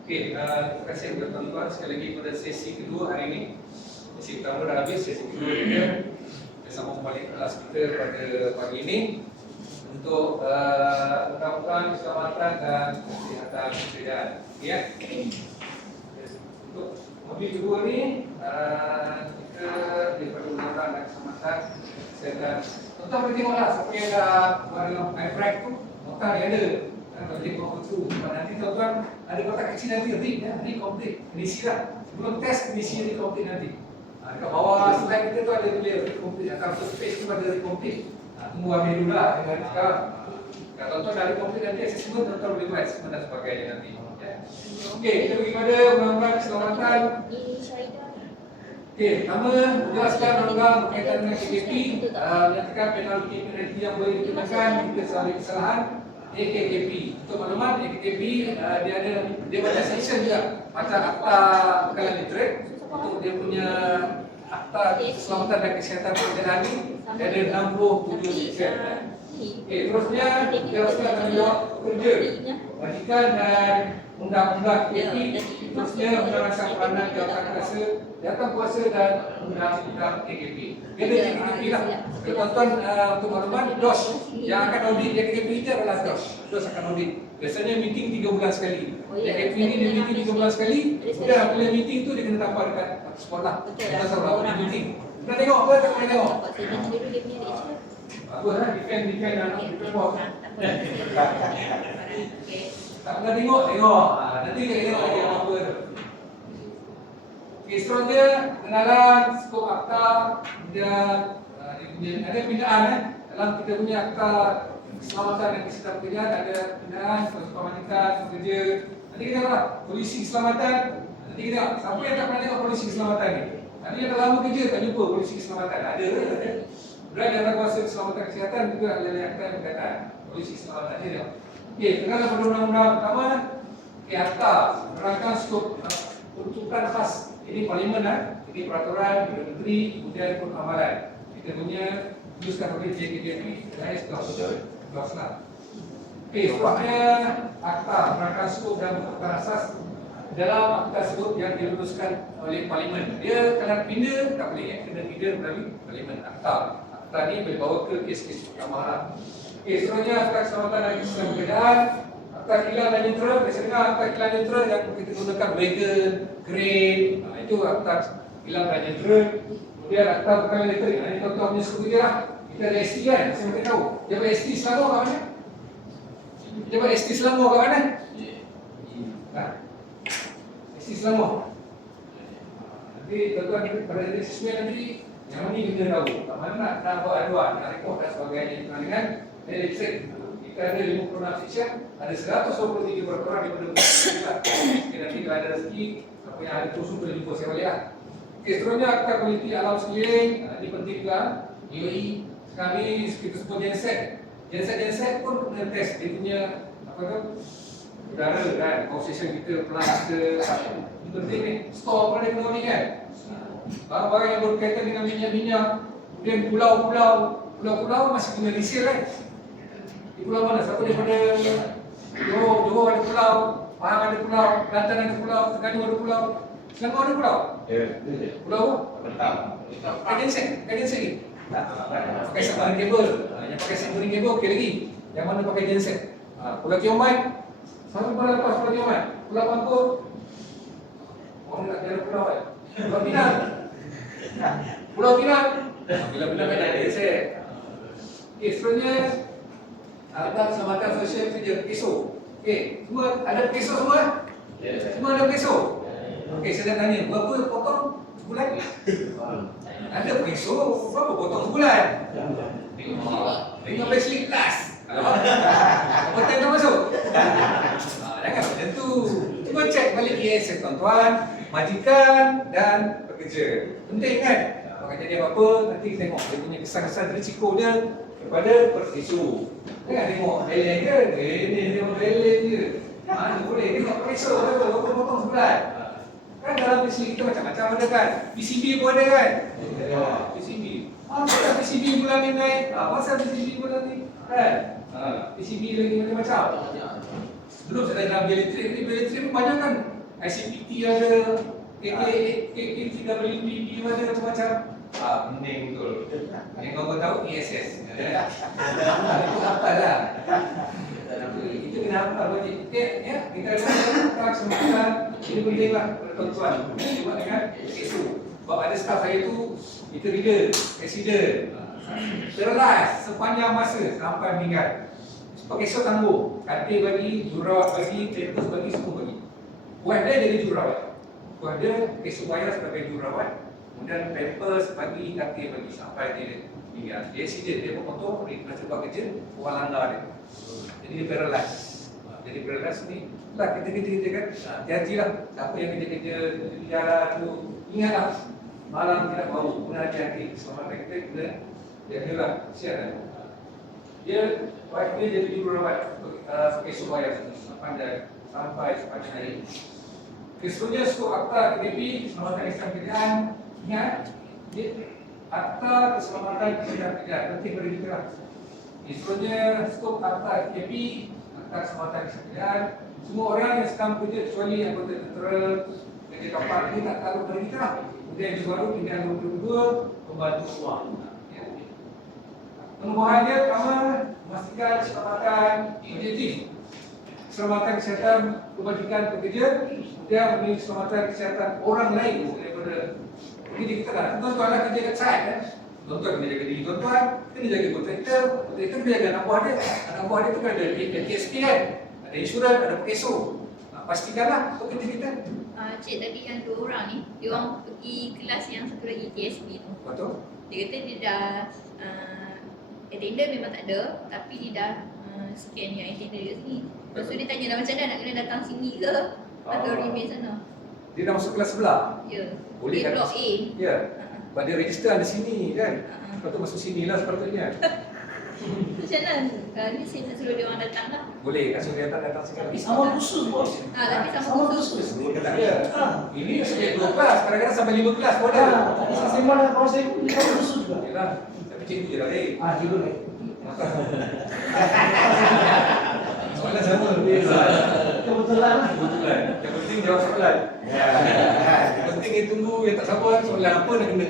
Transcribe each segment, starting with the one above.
Okey, terima kasih kepada tuan-tuan sekali lagi pada sesi kedua hari ini. Sesi pertama dah habis, sesi kedua kita sambung balik kelas kita pada pagi ini untuk undang-undang keselamatan dan kesihatan pekerjaan. Ya. Untuk modul kedua ni kita daripada undang-undang dan keselamatan kesihatan. Tuan-tuan boleh tengoklah siapa yang dah buat dalam iFrag tu, nota dia ada. Kalau tengok tu, nanti tuan-tuan ada kotak kecil nanti read ya, read complete, isi lah. Sebelum test isi read complete nanti. Dekat bawah slide kita tu ada tulis read complete, akan first page tu ada read complete. Tunggu ambil dulu lah dengan sekarang. Kalau tuan-tuan dah read complete nanti assessment tuan-tuan boleh buat assessment dan sebagainya nanti. Ya. Okey, kita pergi pada undang-undang keselamatan. Okey, pertama jelaskan undang-undang berkaitan dengan KKP, menyatakan penalti yang boleh dikenakan jika sesuatu kesalahan. AKKP. Untuk maklumat, AKKP dia banyak section juga. Macam akta bekalan literat, untuk dia punya akta keselamatan dan kesihatan pekerjaan ni dia ada 67 section. Okey, terusnya jelaskan tanggungjawab pekerja, majikan dan undang-undang KKP. Terusnya undang-undang peranan jawatan kuasa, jawatan kuasa dan undang-undang KKP. Dia ada KKP lah. Tuan-tuan untuk maklumat, DOS yang akan audit KKP itu adalah DOS. DOS akan audit. Biasanya meeting 3 bulan sekali. KKP ni dia meeting 3 bulan sekali. Kemudian apabila meeting tu dia kena tambah dekat sekolah. Kita tahu lah meeting. Kita tengok apa tak boleh tengok. Apa lah, defend anak report. Tak pernah tengok. Nanti kita tengok lagi apa. Okey, seterusnya kenalan skop akta dan ada pindaan dalam kita punya akta keselamatan dan kesihatan pekerjaan, ada pindaan pemanikan pekerja. Nanti kita tengoklah polisi keselamatan. Nanti kita tengok siapa yang tak pernah tengok polisi keselamatan ni. Nanti yang dah lama kerja tak jumpa polisi keselamatan. Ada. Dan jawatan kuasa keselamatan kesihatan juga ada akta yang berkaitan polisi keselamatan. Dia tengok. Okey, kenalan pada undang-undang pertama. Okey, akta menerangkan skop peruntukan khas. Ini parlimen ini peraturan menteri kemudian pun amalan. Kita punya tuliskan oleh JKPP dan SDOS lah. Okey, seterusnya akta menerangkan skop dan peruntukan asas dalam akta tersebut yang diluluskan oleh parlimen. Dia kena pindah tak boleh kena pindah melalui parlimen. Akta ni boleh bawa ke kes-kes mahkamah lah. Okey, seterusnya akta keselamatan dan kesihatan pekerjaan. Akta kilang dan jentera, biasa dengar akta kilang jentera yang kita gunakan wagon, crane, itu akta kilang dan jentera. Kemudian akta bekalan elektrik, ini tuan-tuan punya suku dia lah. Kita ada ST kan, saya mungkin tahu. Jabat ST Selangor kat mana? Jabat ST Selangor kat mana? ST Selangor. Nanti tuan-tuan pada assessment nanti, yang ni kita tahu. Tak mana nak buat aduan, nak rekod dan sebagainya dengan elektrik. Kita ada 56 section, ada 123 peraturan daripada kita. Nanti kalau ada rezeki, apa yang ada tu boleh jumpa saya balik lah. Okey, seterusnya akta kualiti alam sekeliling. Ini penting juga. UAE sekarang ni kita sebut genset. Genset pun kena test dia punya apa tu? Udara kan, oksigen kita, pelan kita. Ini penting ni. Store pun ada kena ni kan. Barang-barang yang berkaitan dengan minyak-minyak, kemudian pulau-pulau masih kena resale kan. Di pulau mana? Siapa daripada Johor ada pulau, Pahang ada pulau, Kelantan ada pulau, Terengganu ada pulau, Selangor ada pulau? Ya. Pulau apa? Agensi ni? Pakai submarine kabel. Yang pakai submarine kabel okey lagi. Yang mana pakai genset? Pulau Tioman. Satu pulau lepas Pulau Tioman. Pulau Pangkor. Orang nak jalan pulau kan? Pulau Pinang. Pulau Pinang. Bila-bila ada genset. Okey, seterusnya akta keselamatan sosial kerja, PSO. Okey, semua ada PSO semua? Semua ada PSO? Okey, saya nak tanya, berapa potong sebulan? Ada PSO, berapa potong sebulan? 15 lip plus. Apa time dah masuk? Jangan macam tu. Cuba cek balik ES tuan-tuan, majikan dan pekerja. Penting kan? Kalau jadi apa-apa, nanti tengok dia punya kesan-kesan risiko dia kepada per-isu. Jangan tengok lelen ke? Tengok lelen je. Mana boleh tengok per-isu ke? Berapa potong sebulan? Kan dalam PCB kita macam-macam ada kan? PCB pun ada kan? PCB. Pasal PCB bulan ni naik? Pasal PCB bulan ni? Kan? PCB lagi macam-macam. Sebelum saya dalam biletrik, ini biletrik pun banyak kan. ICPT ada, KKTWPD ada macam-macam. Pening betul. Yang kau tahu ESS. Itu apa lah? Itu kenapa wajib? Ya, kita ada kesempatan. Ini penting lah tuan-tuan. Cuma dengan isu. Sebab ada staf saya tu, itu leader, presiden. Terlas sepanjang masa sampai meninggal. Pakai esok tangguh. Katil bagi, jurawat bagi, tempus bagi, semua bagi. Buat dia jadi jurawat. Buat dia esok bayar sebagai jurawat. Kemudian pampers bagi, katil bagi sampai dia meninggal. Dia accident, dia bermotor, dia masa buat kerja, orang langgar dia. Jadi dia paralyze. Jadi paralyze ni, lah kita kan, hati-hatilah. Siapa yang kerja-kerja di jalan tu, ingatlah. Malam tidak bau, guna hati-hati. Selamat kita kena jagalah, kesian kan. Dia, wife dia jadi jururawat esok bayar sampai sepanjang hari. Keseluruhnya skop akta KTP, keselamatan Islam kerjaan. Ingat, akta keselamatan Islam kerjaan, penting bagi kita lah. Keseluruhnya skop akta KTP, akta keselamatan Islam kerjaan. Semua orang yang sedang bekerja kecuali anggota tentera, kerja kapal ini tak tahu bagi kita lah. Kemudian yang baru tinggal 22, pembantu uang. Penubuhan dia pertama, memastikan keselamatan objektif, keselamatan kesihatan kebajikan pekerja, kemudian memberi keselamatan kesihatan orang lain daripada pekerja kita kan. Tuan-tuan lah kerja kat site kan. Tuan-tuan kena jaga diri tuan-tuan, kena jaga kontraktor kena jaga anak buah dia. Anak buah dia tu kan ada PKSP kan, ada insurans, ada PKSO. Pastikanlah pekerja kita. Cik tadi yang 2 orang ni, dia orang pergi kelas yang satu lagi TSB tu. Betul? Dia kata dia dah attender memang tak ada, tapi dia dah scan yang attender dia sini. Lepas tu dia tanya dah macam mana nak kena datang sini ke atau remain sana. Dia dah masuk kelas sebelah? Ya. Boleh Dia kan? blok A. Ya. Sebab dia register ada sini kan? Lepas tu masuk sini lah sepatutnya. Macam mana? Ni saya nak suruh dia orang datang lah. Boleh, kasih dia datang sekali. Sama khusus bos. Tapi sama khusus. Tak ada. Ini sampai 2 kelas, kadang-kadang sampai 5 kelas pun ada. Tadi saya sembang dengan kawan saya pun sama khusus juga. Yalah, tapi cikgu je lah Cikgu ni. Soalan sama. Kebetulan lah. Kebetulan. Yang penting jawab soalan. Yang penting dia tunggu, yang tak sabar soalan apa nak kena.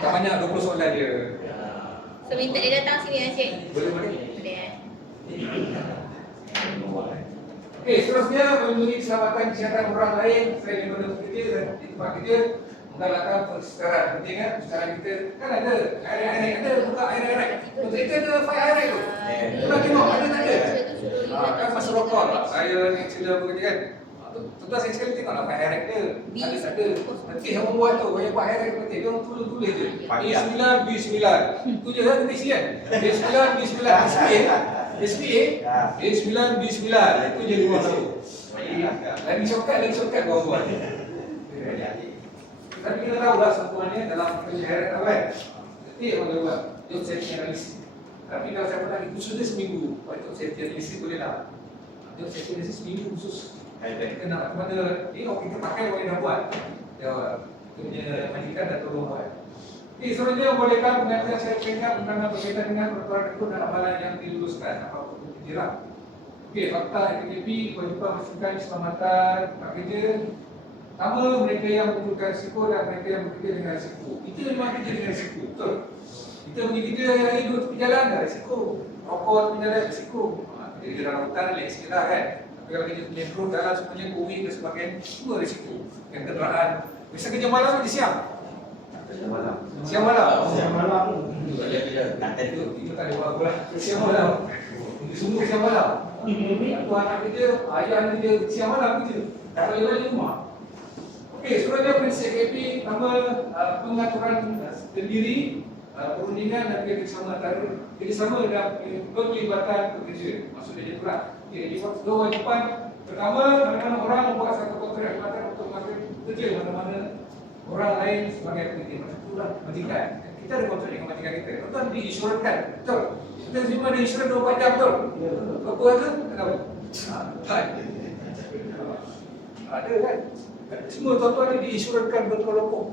Tak banyak 20 soalan je. So minta dia datang sini Cik. Boleh. Boleh Okey, seterusnya melindungi keselamatan kesihatan orang lain selain daripada pekerja dan di tempat kerja, menggalakkan persetaraan. Penting kan? Persetaraan kita kan ada air-air, ada buka air-air. Untuk itu ada fire air tu. Kita tengok ada tak ada? Kan masa rokok saya ni sudah bekerja kan. Tentu saya sekali tengoklah fire air dia. Ada tak ada? Nanti yang membuat tu, yang buat air penting dia orang tulis je. B9, B9. Tu je lah kita isi kan. B9, B9. SPA, A9, B9, itu je luar tu. Lagi shortcut kau buat. Tapi kita tahu lah sentuhannya dalam penyelidikan apa kan. Nanti orang dia buat, job safety analysis. Tapi kalau saya pernah itu sudah seminggu, job safety analysis boleh lah. Job safety analysis seminggu khusus. Kita nak mana, ni kita pakai orang yang dah buat. Kita punya majikan dah tolong buat. Selanjutnya membolehkan pengajian secara peringkat tentang berkaitan dengan peraturan itu dan amalan yang diluluskan apapun penjara. Okey, fakta KTP kewajipan memastikan keselamatan tempat kerja. Pertama, mereka yang membutuhkan risiko dan mereka yang bekerja dengan risiko. Kita memang kerja dengan risiko, betul. Kita pergi kerja yang hidup tepi jalan, ada risiko. Rokok tepi jalan, risiko. Kita kerja dalam hutan, relax je lah kan. Tapi kalau kerja punya road, jalan semuanya, COVID dan sebagainya, semua risiko. Yang kenderaan, bisa kerja malam di siang. Siang malam. Siang malam. Itu tak ada buat apa lah. Siang malam. Semua siang malam. Aku anak kerja, ayah anak kerja siang malam kerja. Tak boleh balik rumah. Okey, sebenarnya prinsip KP pertama pengaturan sendiri, perundingan dan kerjasama dan pelibatan pekerja. Maksudnya dia pula. Okey, dua wajipan. Pertama, mana-mana orang membuat satu kontrak perkhidmatan untuk melakukan kerja mana-mana orang lain sebagai pekerja. Itulah majikan. Kita ada kontrak dengan majikan kita. Tuan diinsurankan. Betul. Kita semua ada insuran 24 jam betul. Berapa harga? Tak tahu. Tak. Ada kan? Semua tuan-tuan ni diinsurankan betul-betul.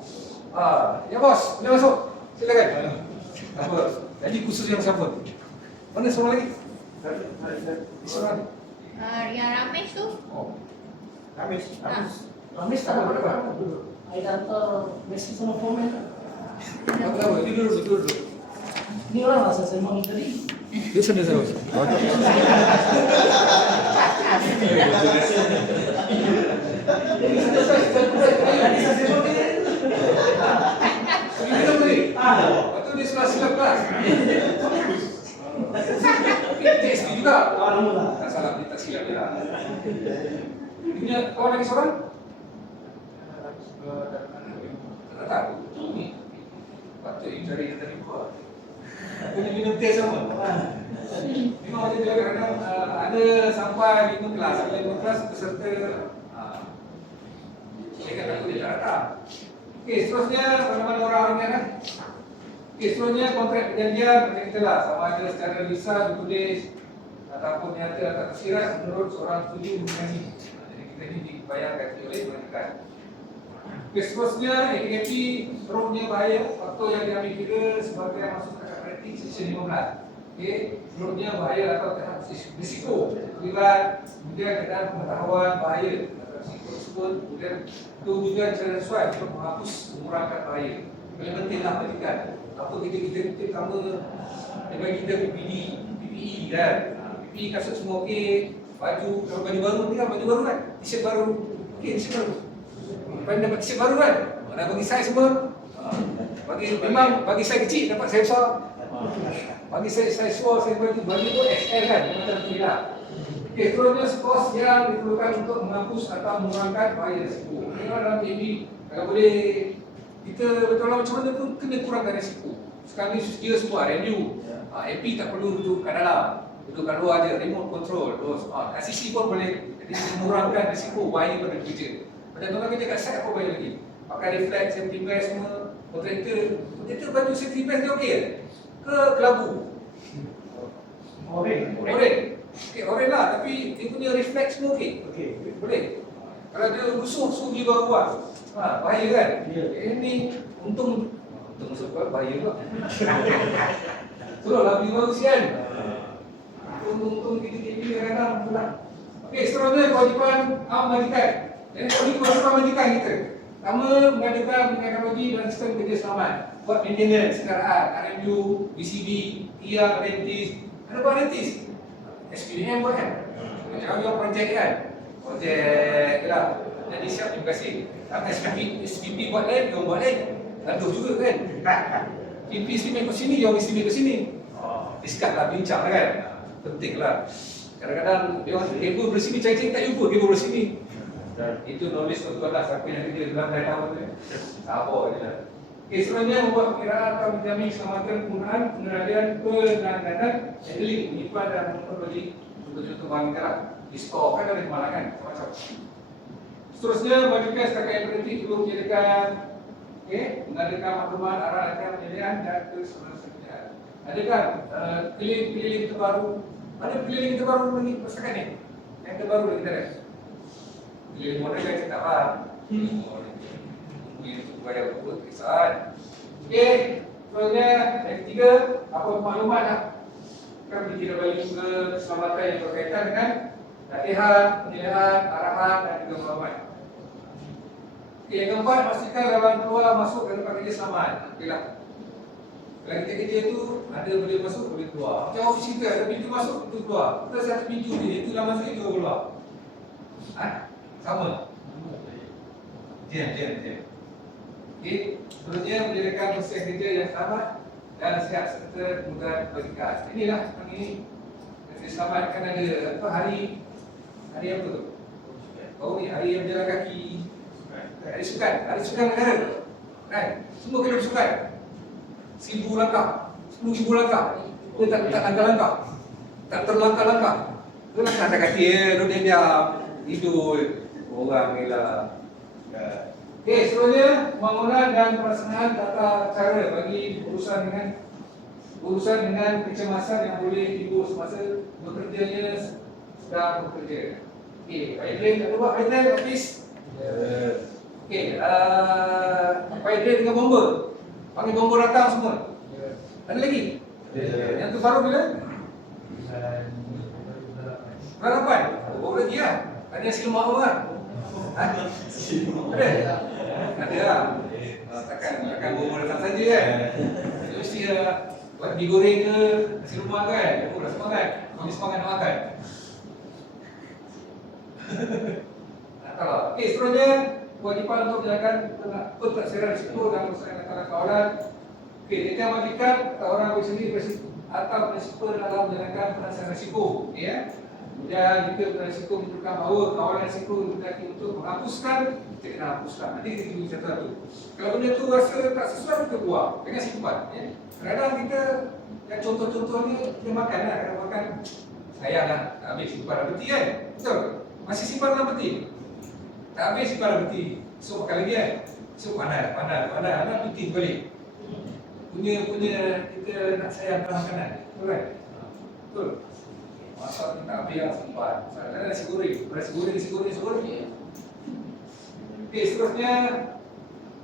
Ya bos, boleh masuk. Silakan. Apa? Jadi khusus yang siapa? Mana seorang lagi? Seorang. Yang Ramesh tu. Oh. Ramesh. Ah. Ramesh tak dapat apa dulu. Saya hantar Messi sama komen. Apa? Dulu. Ini orang rasa saya mau tadi. Dia sana. Tadi saya mau dia. Kita beri. Ah, Atau dia silap kelas. TSP juga. alhamdulillah. Tak salah, dia tak silap dia. Punya kawan lagi seorang? Tak tahu. Ini. Patut you cari dari luar. Punya minum teh sama. Memang macam tu kadang-kadang ada sampai 5 kelas. Sampai 5 kelas peserta saya kata aku dia tak datang. Okey, seterusnya mana-mana orang ingat kan? Okey, seterusnya kontrak perjanjian macam kita lah. Sama ada secara lisan, ditulis ataupun nyata atau tersirat menurut seorang setuju dengan ini. Jadi kita ini dibayarkan oleh majikan. Okey, seterusnya AKP seterusnya bahaya. Faktor yang diambil kira sebagai yang masuk ke praktik section 15. Okey, seterusnya bahaya atau terhadap risiko terlibat, kemudian keadaan pengetahuan bahaya risiko tersebut, kemudian kewujudan secara sesuai untuk menghapus mengurangkan bahaya. Paling pentinglah majikan. Apa kita pertama dia bagi kita PPE kan. PPE kasut semua okey, baju kalau baju baru ni kan baju baru kan, t-shirt baru. Okey, t-shirt baru. Lepas dapat t-shirt baru kan. Nak bagi saya semua. Memang bagi saya kecil dapat saya besar. Bagi saya suar saya bagi tu XL kan, macam tu lah. Okey, seterusnya skos yang diperlukan untuk menghapus atau mengurangkan bahaya risiko. Memang dalam PPE kalau boleh kita betul-betul macam mana pun kena kurangkan risiko. Sekarang ni dia semua review. AP tak perlu duduk kat dalam. Duduk kat luar je, remote control. Terus CC pun boleh. Jadi mengurangkan risiko bahaya pada kerja. Pada tuan kerja kat site apa bahaya lagi? Pakai reflex, safety vest semua. Kontraktor baju safety vest dia okey ke kelabu? Oren. Okey, oren lah. Tapi dia punya reflex semua okey. Okey. Boleh. Kalau dia rusuh beli luar. Bahaya kan? Ya. Ini untung masuk ke bahaya juga. Suruhlah beli baru sian. Untung kita kadang-kadang pula. Okey, seterusnya kewajipan majikan. Jadi ini kewajipan majikan kita. Pertama, mengadakan teknologi dan sistem kerja selamat. Buat maintenance kenderaan, RMU, BCB, TIA, rentis. Ada buat rentis? SPDM buat kan? Macam projek kan? Projek lah. Jadi siap, terima kasih. SPP buat lain, dia buat lain. Gaduh juga kan? PP estimate ke sini, dia estimate ke sini. Discuss lah, bincang lah kan? Penting lah. Kadang-kadang dia orang kabel bersini, cari-cari tak jumpa kabel bersini. Itu knowledge tuan-tuan lah, siapa yang kerja dalam daerah tahun tu. Apa je lah. Okay, seterusnya membuat perkiraan atau menjamin keselamatan penggunaan, pengendalian, penanganan, handling, penyimpan dan memperoleh contoh-contoh bahan negara. Distorkan oleh kemalangan, macam-macam. Seterusnya, majikan setakat yang berhenti perlu menyediakan mengadakan maklumat arah akan penyediaan dan keselamatan. Adakah keliling terbaru? Ada keliling terbaru lagi setakat ni? Yang terbaru lagi tak ada? Keliling modern kan kita tak faham. Itu bayar pemeriksaan. Okey, seterusnya yang ketiga, apa maklumat lah. Kan kita balik ke keselamatan yang berkaitan dengan latihan, penyediaan, arahan dan juga maklumat. Okey, yang keempat, pastikan lawan keluar masuk ke tempat kerja selamat. Okeylah. Kalau kita kerja tu ada boleh masuk, boleh keluar. Macam office kita ada pintu masuk, pintu keluar. Kita satu pintu ni, itu dah masuk, itu keluar. Sama. Diam. Okey, seterusnya menjadikan proses kerja yang selamat dan sihat serta kemudahan berdikas. Inilah hari ini kerja selamat kan ada apa hari apa tu? Oh ni hari yang berjalan kaki. Hari sukan negara. Kan? Semua kena bersukan. 1000 langkah, 10,000 langkah. Dia tak langkah-langkah. Tak terlangkah-langkah. Itu langkah tak kaki dia diam, tidur. Orang ni lah. Okey, seterusnya pembangunan dan pelaksanaan tata cara bagi urusan dengan kecemasan yang boleh timbul semasa bekerjanya sedang bekerja. Okey, pipeline tak buat pipeline office. Okey, pipeline dengan bomber. Panggil bomber datang semua. Ada lagi? Yang tu baru bila? Berapa? Oh lagi lah. Ada nasi lemak apa kan? Ada? Ada lah. Takkan bohong datang saja kan? Mesti buat mie goreng ke, nasi lemak kan? Oh dah semangat. Kami semangat nak makan. Kalau okey, seterusnya kewajipan untuk menjalankan pentadbiran risiko dan pelaksanaan kawalan. Okey, kita memastikan orang bersendiri berisiko atau berisiko dalam menjalankan pelaksanaan risiko, ya. Dan jika berisiko menunjukkan bahawa kawalan risiko digunakan untuk menghapuskan, kita kena hapuskan. Nanti kita tunjuk satu-satu. Kalau benda tu rasa tak sesuai, kita buang. Jangan simpan, ya. Kadang-kadang kita yang contoh-contoh ni kita makan lah, kadang makan sayang lah, tak habis simpan dalam peti kan. Betul? Masih simpan dalam peti. Tak habis simpan dalam peti. So makan lagi kan. So pandai, nak peti balik. Punya kita nak sayangkan makanan. Betul kan? Betul. Masak ni tak habis lah simpan. Kadang-kadang nasi goreng. Okey, seterusnya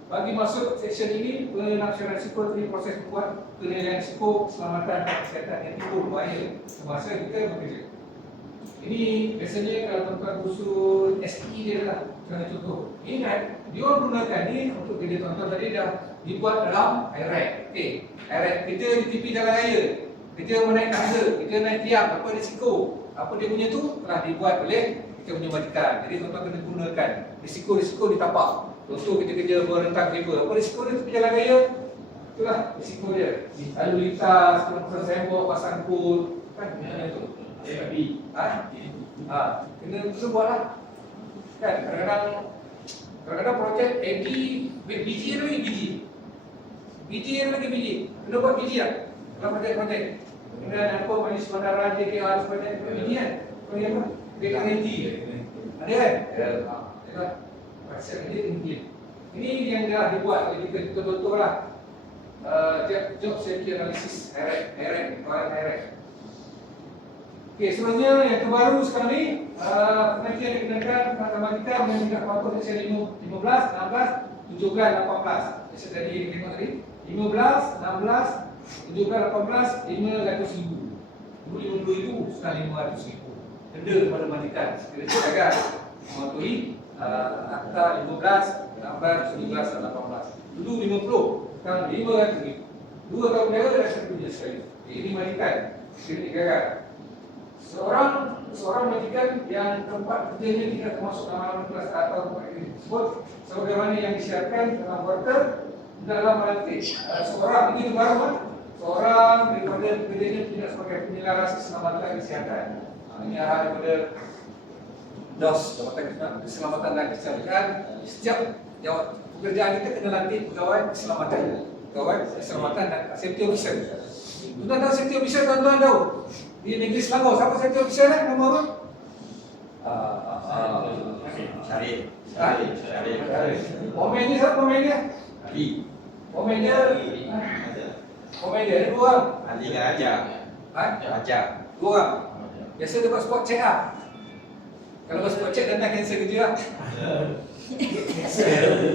bagi masuk session ini, penafsiran risiko dari proses membuat penilaian risiko keselamatan dan kesihatan yang timbul bahaya semasa kita bekerja. Ini biasanya kalau tuan-tuan usul SPE dia lah, contoh. Ingat, dia orang gunakan ni untuk kerja tuan-tuan tadi dah dibuat dalam air rack. Okey, air rack kita di tepi jalan raya, kita menaik tangga, kita naik tiang, apa risiko? Apa dia punya tu telah dibuat oleh kita punya majikan. Jadi tuan-tuan kena gunakan risiko-risiko di tapak. Contoh kita kerja merentang kabel, apa risiko dia tepi jalan raya? Itulah risiko dia. Lalu lintas, kena pasang sembok, pasang pul, kan macam tu. Tapi, kena buatlah. Kan kadang-kadang projek biji lagi biji. Kena buat biji lah. Kalau projek. Kemudian apa manis bandara JK harus projek biji kan? Kau yang apa? BKNT. Ada kan? Ada. Pasal dia mungkin. Ini yang dah dibuat oleh kita betul-betul lah. Job safety analysis, direct. Okey, seterusnya yang terbaru sekarang ni, penelitian yang digunakan matematika dengan tingkat kemampuan usia 15, 16, 17, 18. Saya tadi tengok tadi, 15, 16, 17, 18, 500,000. Dulu 52,000, sekarang 500,000. Denda kepada majikan. Sekiranya gagal mematuhi akta 15, 16, 17 dan 18. Dulu 50, sekarang 500,000. 2 tahun penjara dan 1 juta sekali. Ini majikan. Sekiranya gagal. Seorang majikan yang tempat kerjanya tidak termasuk dalam kelas atau tempat ini tersebut sebagaimana yang disiarkan dalam portal dalam melantik seorang ini baru kan? Seorang daripada kerjanya tidak sebagai penyelaras keselamatan kesihatan. Ini arah daripada DOS, Jabatan Keselamatan dan Kesihatan. Setiap pekerjaan kita kena lantik pegawai keselamatan dan safety officer. Tuan-tuan tahu safety officer, tuan-tuan tahu? Di negeri Selangor, siapa safety officer lah? Nama apa? Syarif. Komennya siapa komennya? Ali. Komennya ada 2 orang. Ali dengan Ajar. Ajar. 2 orang. Biasa dia buat spot check lah. Kalau buat spot check, datang cancel kerja lah.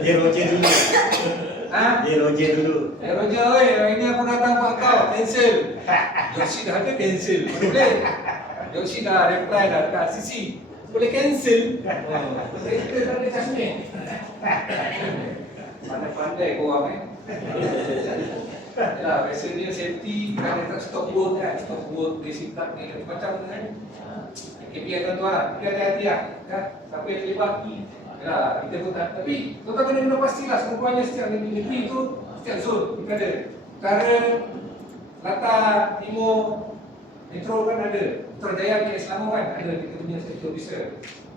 Dia Roger dulu. Dia Roger dulu. Roger, oi, ini aku datang buat kau, cancel. Joshi dah ada cancel. Boleh. Joshi dah reply dah dekat CC. Boleh cancel. Kita tak ada jasmi. Pandai-pandai korang Yalah, biasanya safety kan dia tak stop work kan. Stop work, basic tak ni macam kan. KPI tuan-tuan lah, kita hati-hati lah kan? Siapa yang terlibat, yalah, kita pun tak. Tapi tuan-tuan kena pastilah semuanya setiap negeri tu, setiap zon kita ada. Utara, Selatan, Timur, Metro kan ada. Putrajaya di Selangor kan ada, kita punya safety officer.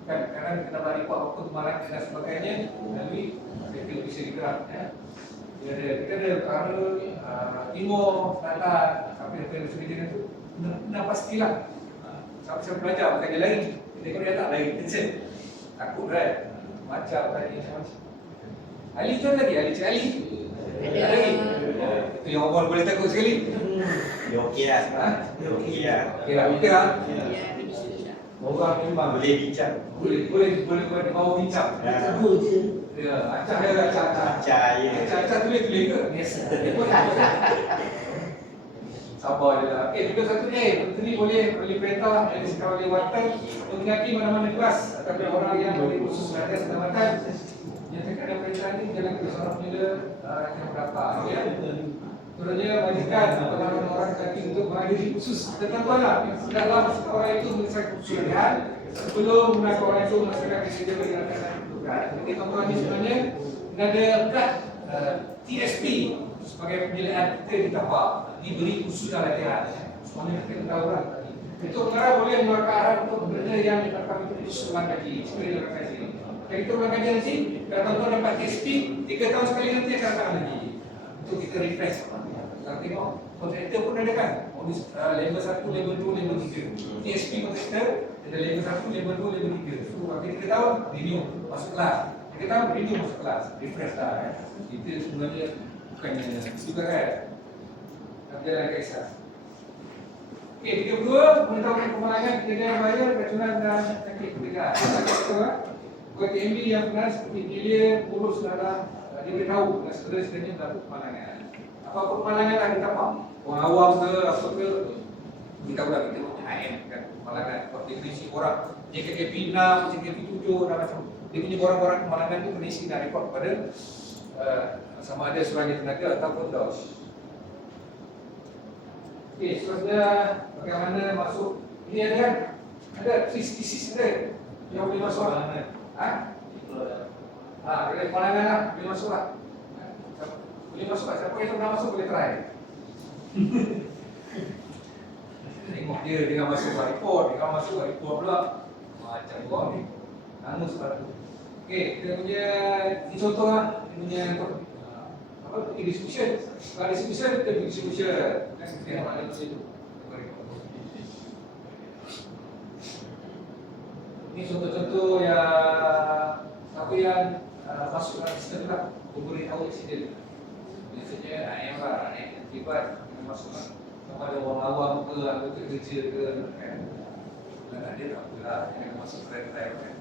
Kan kadang kita dapat report apa kemalangan dan sebagainya melalui safety officer di Kerak ya. Kita ada utara, Timur, Selatan, sampai yang sebagainya tu. Kena pastilah. Siapa belajar bukan dia lari. Dia tengok dia tak lari, cancel. Takut kan? Macam tadi macam-macam. Ali tu lagi, Cik Ali. Ada lagi. Itu yang orang boleh takut sekali. Dia okey lah sekarang. Dia okey lah. Okey lah. Ya, finish dah. Orang memang Boleh bincang. boleh bawa bincang. Aku je. Ya, acah dia acah. Percaya. Acah tulis ke? Biasa. Dia pun tak. Sabar je lah. Okey, 31A, menteri boleh perintah dari sekali Watan mengganti mana-mana kelas ataupun orang yang boleh khusus belajar selamatan yang terkena perintah ini jangan seorang penila yang berapa ya. Turunnya majikan pengalaman orang kaki untuk menghadiri khusus. Tentulah dalam orang itu menyelesaikan kesulitan sebelum mengaku orang itu melaksanakan kerja bagi rakan tugas. Jadi tuan-tuan ini sebenarnya ada kad TSP sebagai pemilihan kita ditambah diberi khusus latihan. Semuanya kita tahu lah. Itu pengarah boleh mengeluarkan arahan untuk bekerja yang dilakukan itu khusus ulang kaji. Sekali ulang kaji. Jadi kita ulang kaji nanti, kalau tuan-tuan dapat TSP 3 tahun sekali nanti akan datang lagi untuk kita refresh. Kita tengok kontraktor pun ada kan. Level 1, level 2, level 3. TSP kontraktor ada level 1, level 2, level 3. So, waktu 3 tahun renew masuk kelas. 3 tahun renew masuk kelas. Refresh lah kan. Itu sebenarnya bukannya juga kan. Tapi ada kisah. Okey, 32 mengetahui kemalangan kejadian bahaya keracunan dan sakit pendekat. Buat TMB yang benar seperti dia urus adalah dia beritahu dan seterusnya melakukan kemalangan. Apa kemalangan ada apa? Orang awam ke apa ke kita pula kita punya IM kan kemalangan definisi orang JKP 6, JKP 7 dan macam dia punya orang-orang kemalangan itu kena isi dan report kepada sama ada seorang tenaga ataupun DOS. Okey, seterusnya bagaimana masuk ini ada kan? Ada krisis ada yang boleh masuk boleh kemalangan lah, boleh masuk lah. Boleh masuk lah, siapa yang pernah masuk boleh try. Tengok dia dengan masuk report, dengan masuk report pula macam buang ni. Hangus sepatu. Okey, kita punya ini contoh lah, kita punya apa? Distribution. Kalau distribution, kita distribution. Kita nak ada macam itu. Ini contoh-contoh yang apa yang masuk dalam sistem lah, memberitahu insiden. Biasanya yang lah, akibat yang masuk sama ada orang awam ke, anggota kerja ke, kan? Dan ada tak pula yang masuk time kan?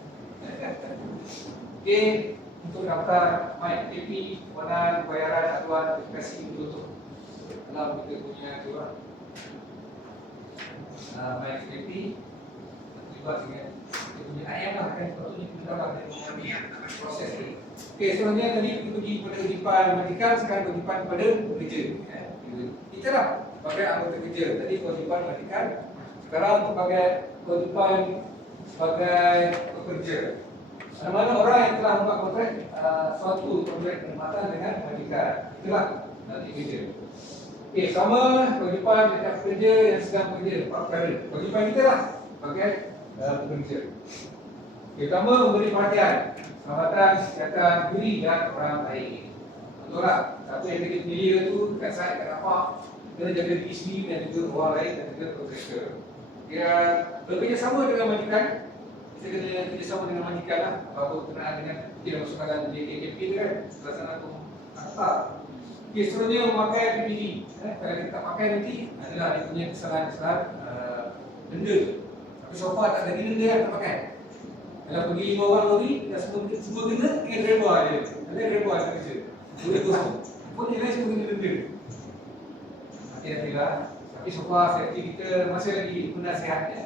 Okey, untuk daftar MyKTP, kewangan, bayaran, aduan, aplikasi untuk dalam kita punya tu lah. MyKTP terlibat dengan kita punya IM lah kan, sepatutnya kita dapat dari proses ni. Okey, sebenarnya tadi kita pergi pada kewajipan majikan, sekarang kewajipan kepada pekerja. Kita lah sebagai anggota kerja. Tadi kewajipan majikan, sekarang sebagai kewajipan sebagai pekerja. Mana-mana orang yang telah membuat kontrak suatu kontrak perkhidmatan dengan majikan, itulah nanti kerja. Okey, sama kewajipan dekat pekerja yang sedang bekerja, empat perkara. Kewajipan kita lah sebagai pekerja. Okey, pertama memberi perhatian keselamatan, kesihatan diri dan orang lain. Betul tak? Siapa yang kerja penyelia tu kat site, kat tapak, kena jaga diri sendiri dan juga orang lain dan juga kontraktor. Dan bekerjasama dengan majikan, kita kena kerjasama dengan majikan lah. Apa berkenaan dengan kita masukkan dalam JKP tu kan, pelaksanaan akta. Okey, seterusnya memakai PPE. Kalau kita tak pakai nanti adalah dia punya kesalahan-kesalahan denda. Tapi so far tak ada denda yang tak pakai. Kalau pergi 5 orang lori, dah semua kena dengan driver je. Ada driver ada kerja. Boleh kosong. Pun yang lain semua kena denda. Hati-hati lah. Tapi so far safety kita masih lagi penasihat ya.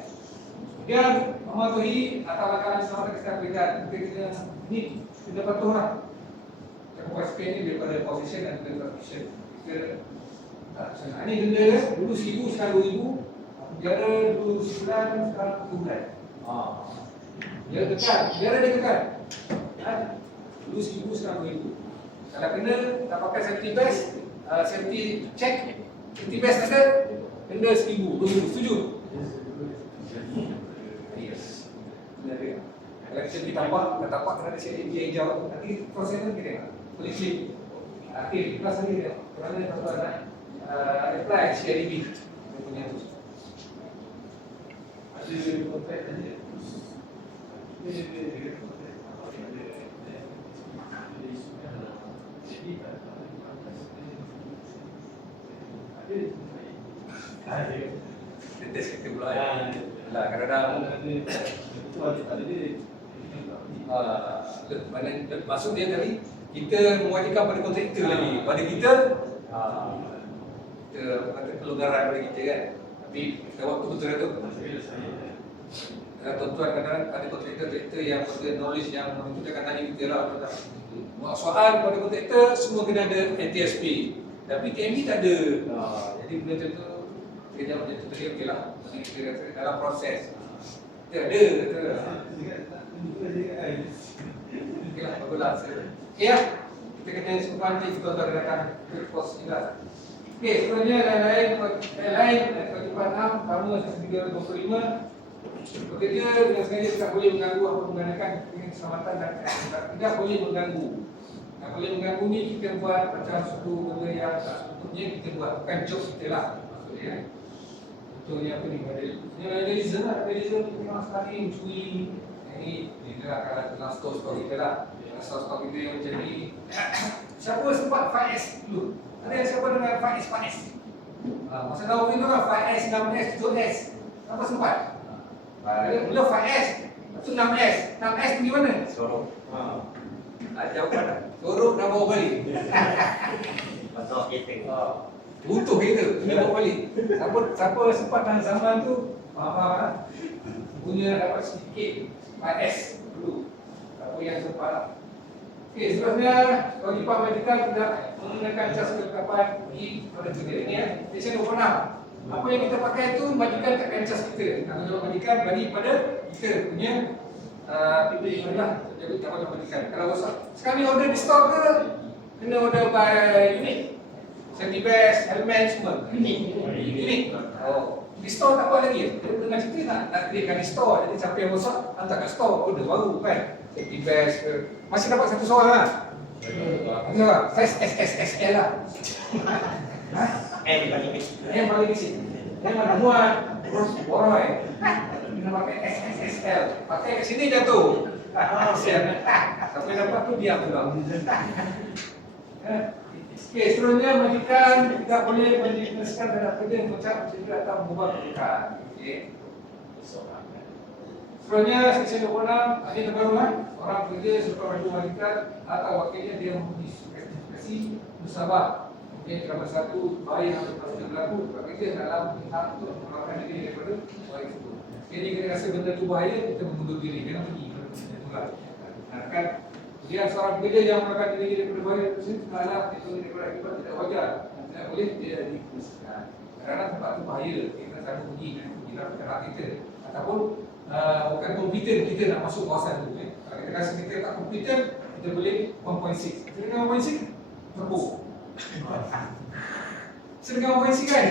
Kemudian mematuhi akal-akalan keselamatan kesehatan. Kita ni kena patuh lah. Cakupan ni daripada position dan daripada position. Ini denda dulu 1,000 sekarang 2,000. Penjara dulu sebulan sekarang 2 bulan. Dia kekal, biar dia kekal. Dulu 1,000 sekarang 2,000. Kalau kena tak pakai safety vest, safety check, safety vest ada, denda 1,000, 2,000. Setuju? Yes. Kalau kita pergi tapak kena ada CDP hijau. Nanti proses tu kita tengok. Boleh slip. Okey, kelas ni dia. Kerana tuan-tuan nak apply CDP. Dia punya tu. Ada kontrak tadi. Tetes kita pula ya. Lah kadang-kadang maksud dia tadi kita mewajibkan pada kontraktor lagi. Pada kita kita kata kelonggaran bagi kita kan. Tapi waktu betul itu tuan-tuan kadang-kadang ada kontraktor yang punya knowledge yang kita akan tanya kita lah. Soal pada kontraktor semua kena ada NTSP, tapi TMB tak ada. Jadi benda tu kerja macam tu tadi okey lah. Kita kata dalam proses. Dia ada kata. Okey lah, baguslah. Okey lah. Kita kena sempat nanti kita datang ke pos ni lah. Okey, sebenarnya lain-lain kewajipan am kamu 325 bekerja dengan sengaja tidak boleh mengganggu atau menggunakan dengan keselamatan dan tidak boleh mengganggu. Tak boleh mengganggu ni kita buat macam satu benda yang tak sepatutnya kita buat, bukan job kita lah maksudnya. Contohnya apa ni? Vandalism lah, vandalism kita memang sekali mencuri. Ini adalah kalau dalam store kita lah. Store kita yang macam ni. Siapa sempat 5S dulu? Ada yang siapa dengar 5S? Masa tahun itu lah 5S, 6S, 7S. Siapa sempat? Mula 5S, lepas tu 6S. 6S pergi mana? Sorok. Jawapan dah. Sorok dah bawa balik. Pasal catering. Butuh kereta, kena bawa balik. Siapa sempat dalam zaman tu, faham lah. Punya dapat sedikit 5S dulu. Siapa yang sempat lah. Okey, seterusnya kewajipan medical tidak menggunakan jas kelengkapan di pada kerja ini ya. Section 26. Apa yang kita pakai tu majikan takkan cas kita. Kalau majikan bagi pada kita punya pilih lah. Jadi tak boleh majikan. Kalau rosak sekali order di store ke kena order by unit. Safety vest, helmet semua. Unit. Oh, di store tak apa lagi. Dia dengan cerita nak createkan di store. Jadi siapa yang rosak hantar kat store order baru kan. Safety vest ke. Masih dapat satu seorang lah. Betul. Size XXXL lah. Yang paling kecil. Yang mana muat, terus boroi. Kita pakai XXXL. Pakai kat sini jatuh. Kesian. Sampai dapat tu diam juga. Okey, seterusnya majikan tidak boleh menjelaskan dalam kerja yang mengucap tidak atau mengubah kedudukan. Okey. Seterusnya seksi 26 ada terbaru kan? Orang kerja serta wajib majikan atau wakilnya dia mempunyai sertifikasi musabah. Okey, nombor 1 bahaya yang pasti berlaku kerja dalam hal untuk mengeluarkan diri daripada bahaya itu. Jadi kita rasa benda itu bahaya, kita mengundur diri, jangan pergi itulah. Kan? Dia seorang pekerja yang mengeluarkan diri daripada bahaya itu adalah itu daripada akibat tidak wajar. Tidak boleh dia dipuskan. Kerana tempat itu bahaya, kita tak pergi dalam jarak kita ataupun bukan kompeten kita nak masuk kawasan itu. Kalau kita rasa kita tak kompeten, kita boleh 1.6. Dengan 1.6 terbuk. Sedangkan ofensif kan?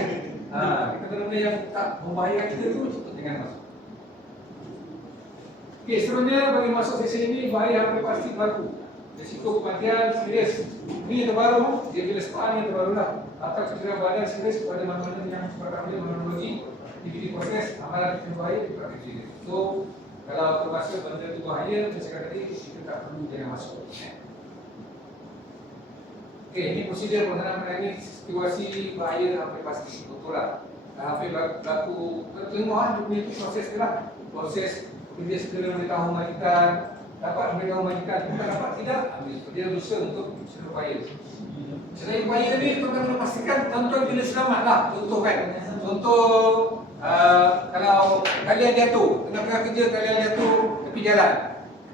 Kita benda yang tak membahayakan kita tu jangan masuk. Okey, seterusnya bagi masuk sesi ini bahaya hampir pasti berlaku. Risiko kematian serius. Ini yang terbaru, dia bila sepahan yang terbaru lah. Atau cedera badan serius kepada mana-mana yang sepadan teknologi DVD proses amalan yang bahaya di praktik. So, kalau terpaksa benda itu bahaya, saya cakap tadi kita tak perlu jangan masuk. Okey, ini prosedur pelaksanaan menangani situasi bahaya hampir pasti. Betul lah. Hampir berlaku tengok dia proses dia lah. Proses dia segera memberitahu majikan, dapat memberitahu majikan, bukan dapat tidak, dia berusaha untuk sedar upaya. Sedar upaya tadi tuan-tuan kena pastikan tuan-tuan kena selamat lah. Contoh kan, contoh kalau kalian jatuh, tengah-tengah kerja kalian jatuh tepi jalan,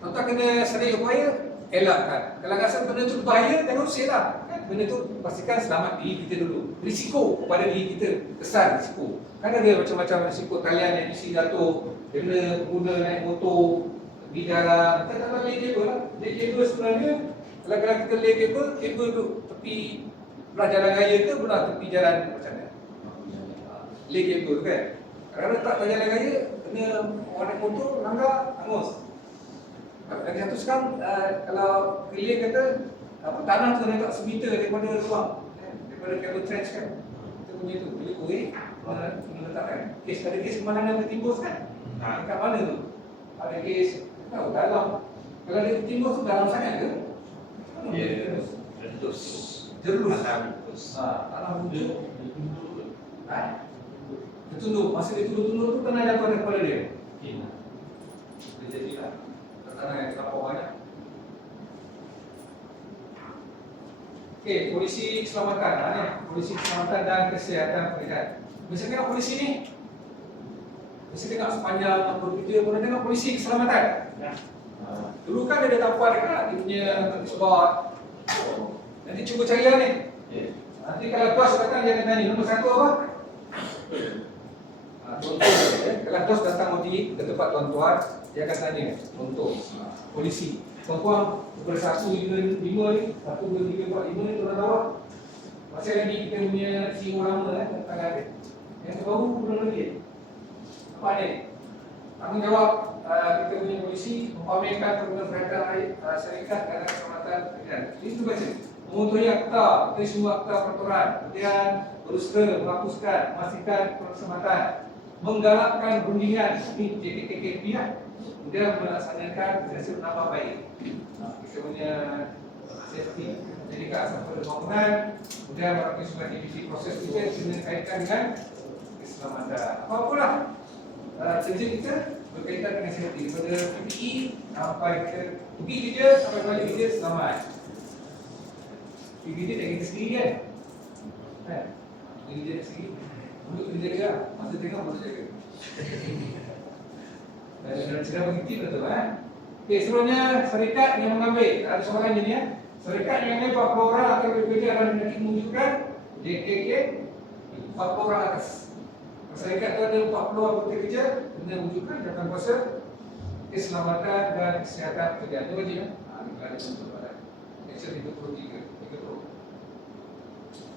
tuan-tuan kena sedar upaya, elakkan. Kalau rasa benda tu berbahaya, jangan usir lah. Benda tu pastikan selamat diri kita dulu. Risiko kepada diri kita, kesan risiko. Kan ada macam-macam risiko talian yang isi jatuh, kena pengguna naik motor, pergi jalan. Kita tak tahu lay kabel lah. Lay kabel sebenarnya, kalau kita lay kabel tu tepi belah jalan raya ke belah tepi jalan macam mana? Lay kabel tu kan. Kalau letak tak jalan raya, kena orang naik motor, langgar, hangus. Lagi satu sekarang, kalau relay kata, tanah tu kena letak semeter daripada ruang, daripada kabel trench kan. Kita punya tu, bila kuih, kena letakkan. Kes, ada kes kemalangan tertimbus kan? Dekat mana tu? Ada kes, tahu dalam. Kalau dia tertimbus tu dalam sangat ke? Ya, jerus. Jerus. Tanah bujuk. Tertunduk. Masa dia tunduk-tunduk tu kena jatuh ada kepala dia. Dia jadilah. Tanah yang terlampau banyak. Okey, polisi keselamatan, ni polisi keselamatan dan kesihatan pekerjaan. Biasa tengok polisi ni, biasa tengok sepanjang bekerja pun tengok polisi keselamatan. Dulu kan ada tampar dekat dia punya notice board. Nanti cuba cari lah ni. Nanti kalau TOS datang dia akan tanya nombor 1 apa? Contoh, kalau TOS datang OT ke tempat tuan-tuan, dia akan tanya contoh polisi. Tuan-tuan daripada 1 hingga 5 ni, 1, 2, 3, 4, 5 ni tuan tahu. Masih lagi kita punya CEO lama datang ada. Yang terbaru belum lagi. Apa ni? Tanggungjawab kita punya polisi memamerkan peraturan syarikat dan keselamatan pekerjaan. Ini tu baca. Memotohi akta, kita semua akta peraturan, kemudian berusaha menghapuskan, memastikan keselamatan, menggalakkan perundingan, ini JKKP lah. Kemudian melaksanakan hasil menambah baik. Kita punya safety. Jadi ke asal pada bangunan, kemudian melakukan surat divisi proses kita kena kaitkan dengan keselamatan. Apa-apalah kerja kita berkaitan dengan safety. Daripada PPE sampai kita pergi kerja sampai balik kerja selamat. Pergi kerja tak kita sendiri kan? Pergi kerja tak sendiri. Untuk kerja jaga, masa tengok masa jaga. Dan sedang bagi tip betul Okey, seterusnya syarikat yang mengambil, ada soalan je ni syarikat yang mengambil 40 orang akan bekerja dalam nanti menunjukkan JKK 40 orang atas. Syarikat tu ada 40 orang bekerja kena menunjukkan jawatan kuasa keselamatan dan kesihatan pekerjaan. Itu wajib Ini ada contoh pada Section 33.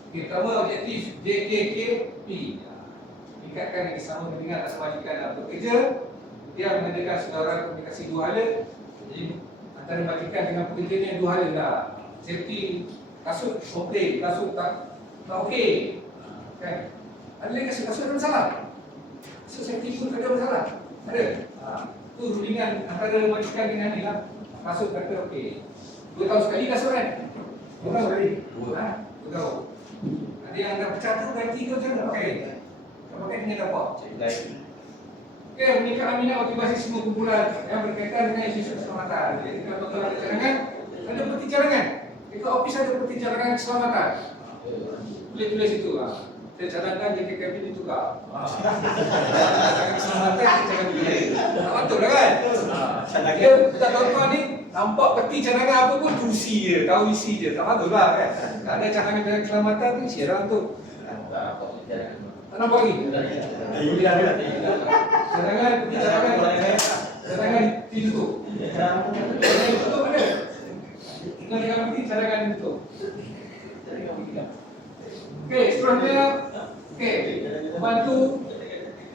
Okey, pertama objektif JKKP tingkatkan yang sama dengan atas majikan bekerja. Dia mengadakan saudara komunikasi dua hala. Jadi antara majikan dengan pekerja ni dua hala lah. Safety, kasut okey, kasut tak okey. Kan? Ada lagi kasut ada masalah. Kasut safety pun ada masalah. Ada. Tu rundingan antara majikan dengan ni lah. Kasut kata okey. 2 tahun sekali kasut kan? 2 tahun sekali. 2 tahun. Ada yang dah pecah tu ganti ke macam mana? Okey. Kalau pakai dengan apa? Okey, meningkatkan minat motivasi semua kumpulan yang berkaitan dengan isu keselamatan. Jadi kalau tuan ada cadangan, ada peti cadangan. Dekat ofis ada peti cadangan keselamatan. Boleh tulis itu. Saya cadangkan JKKP ni juga. Cadangan keselamatan, cadangan bila. Betul lah kan? Dia tak tuan-tuan ni nampak peti cadangan apa pun tusi je, tahu isi je. Tak betul lah kan? Tak ada cadangan keselamatan tu siaran tu. Tak nampak lagi? Cadangan ditutup. Cadangan ditutup ada? Tinggal dengan nanti cadangan ditutup. Okey, seterusnya membantu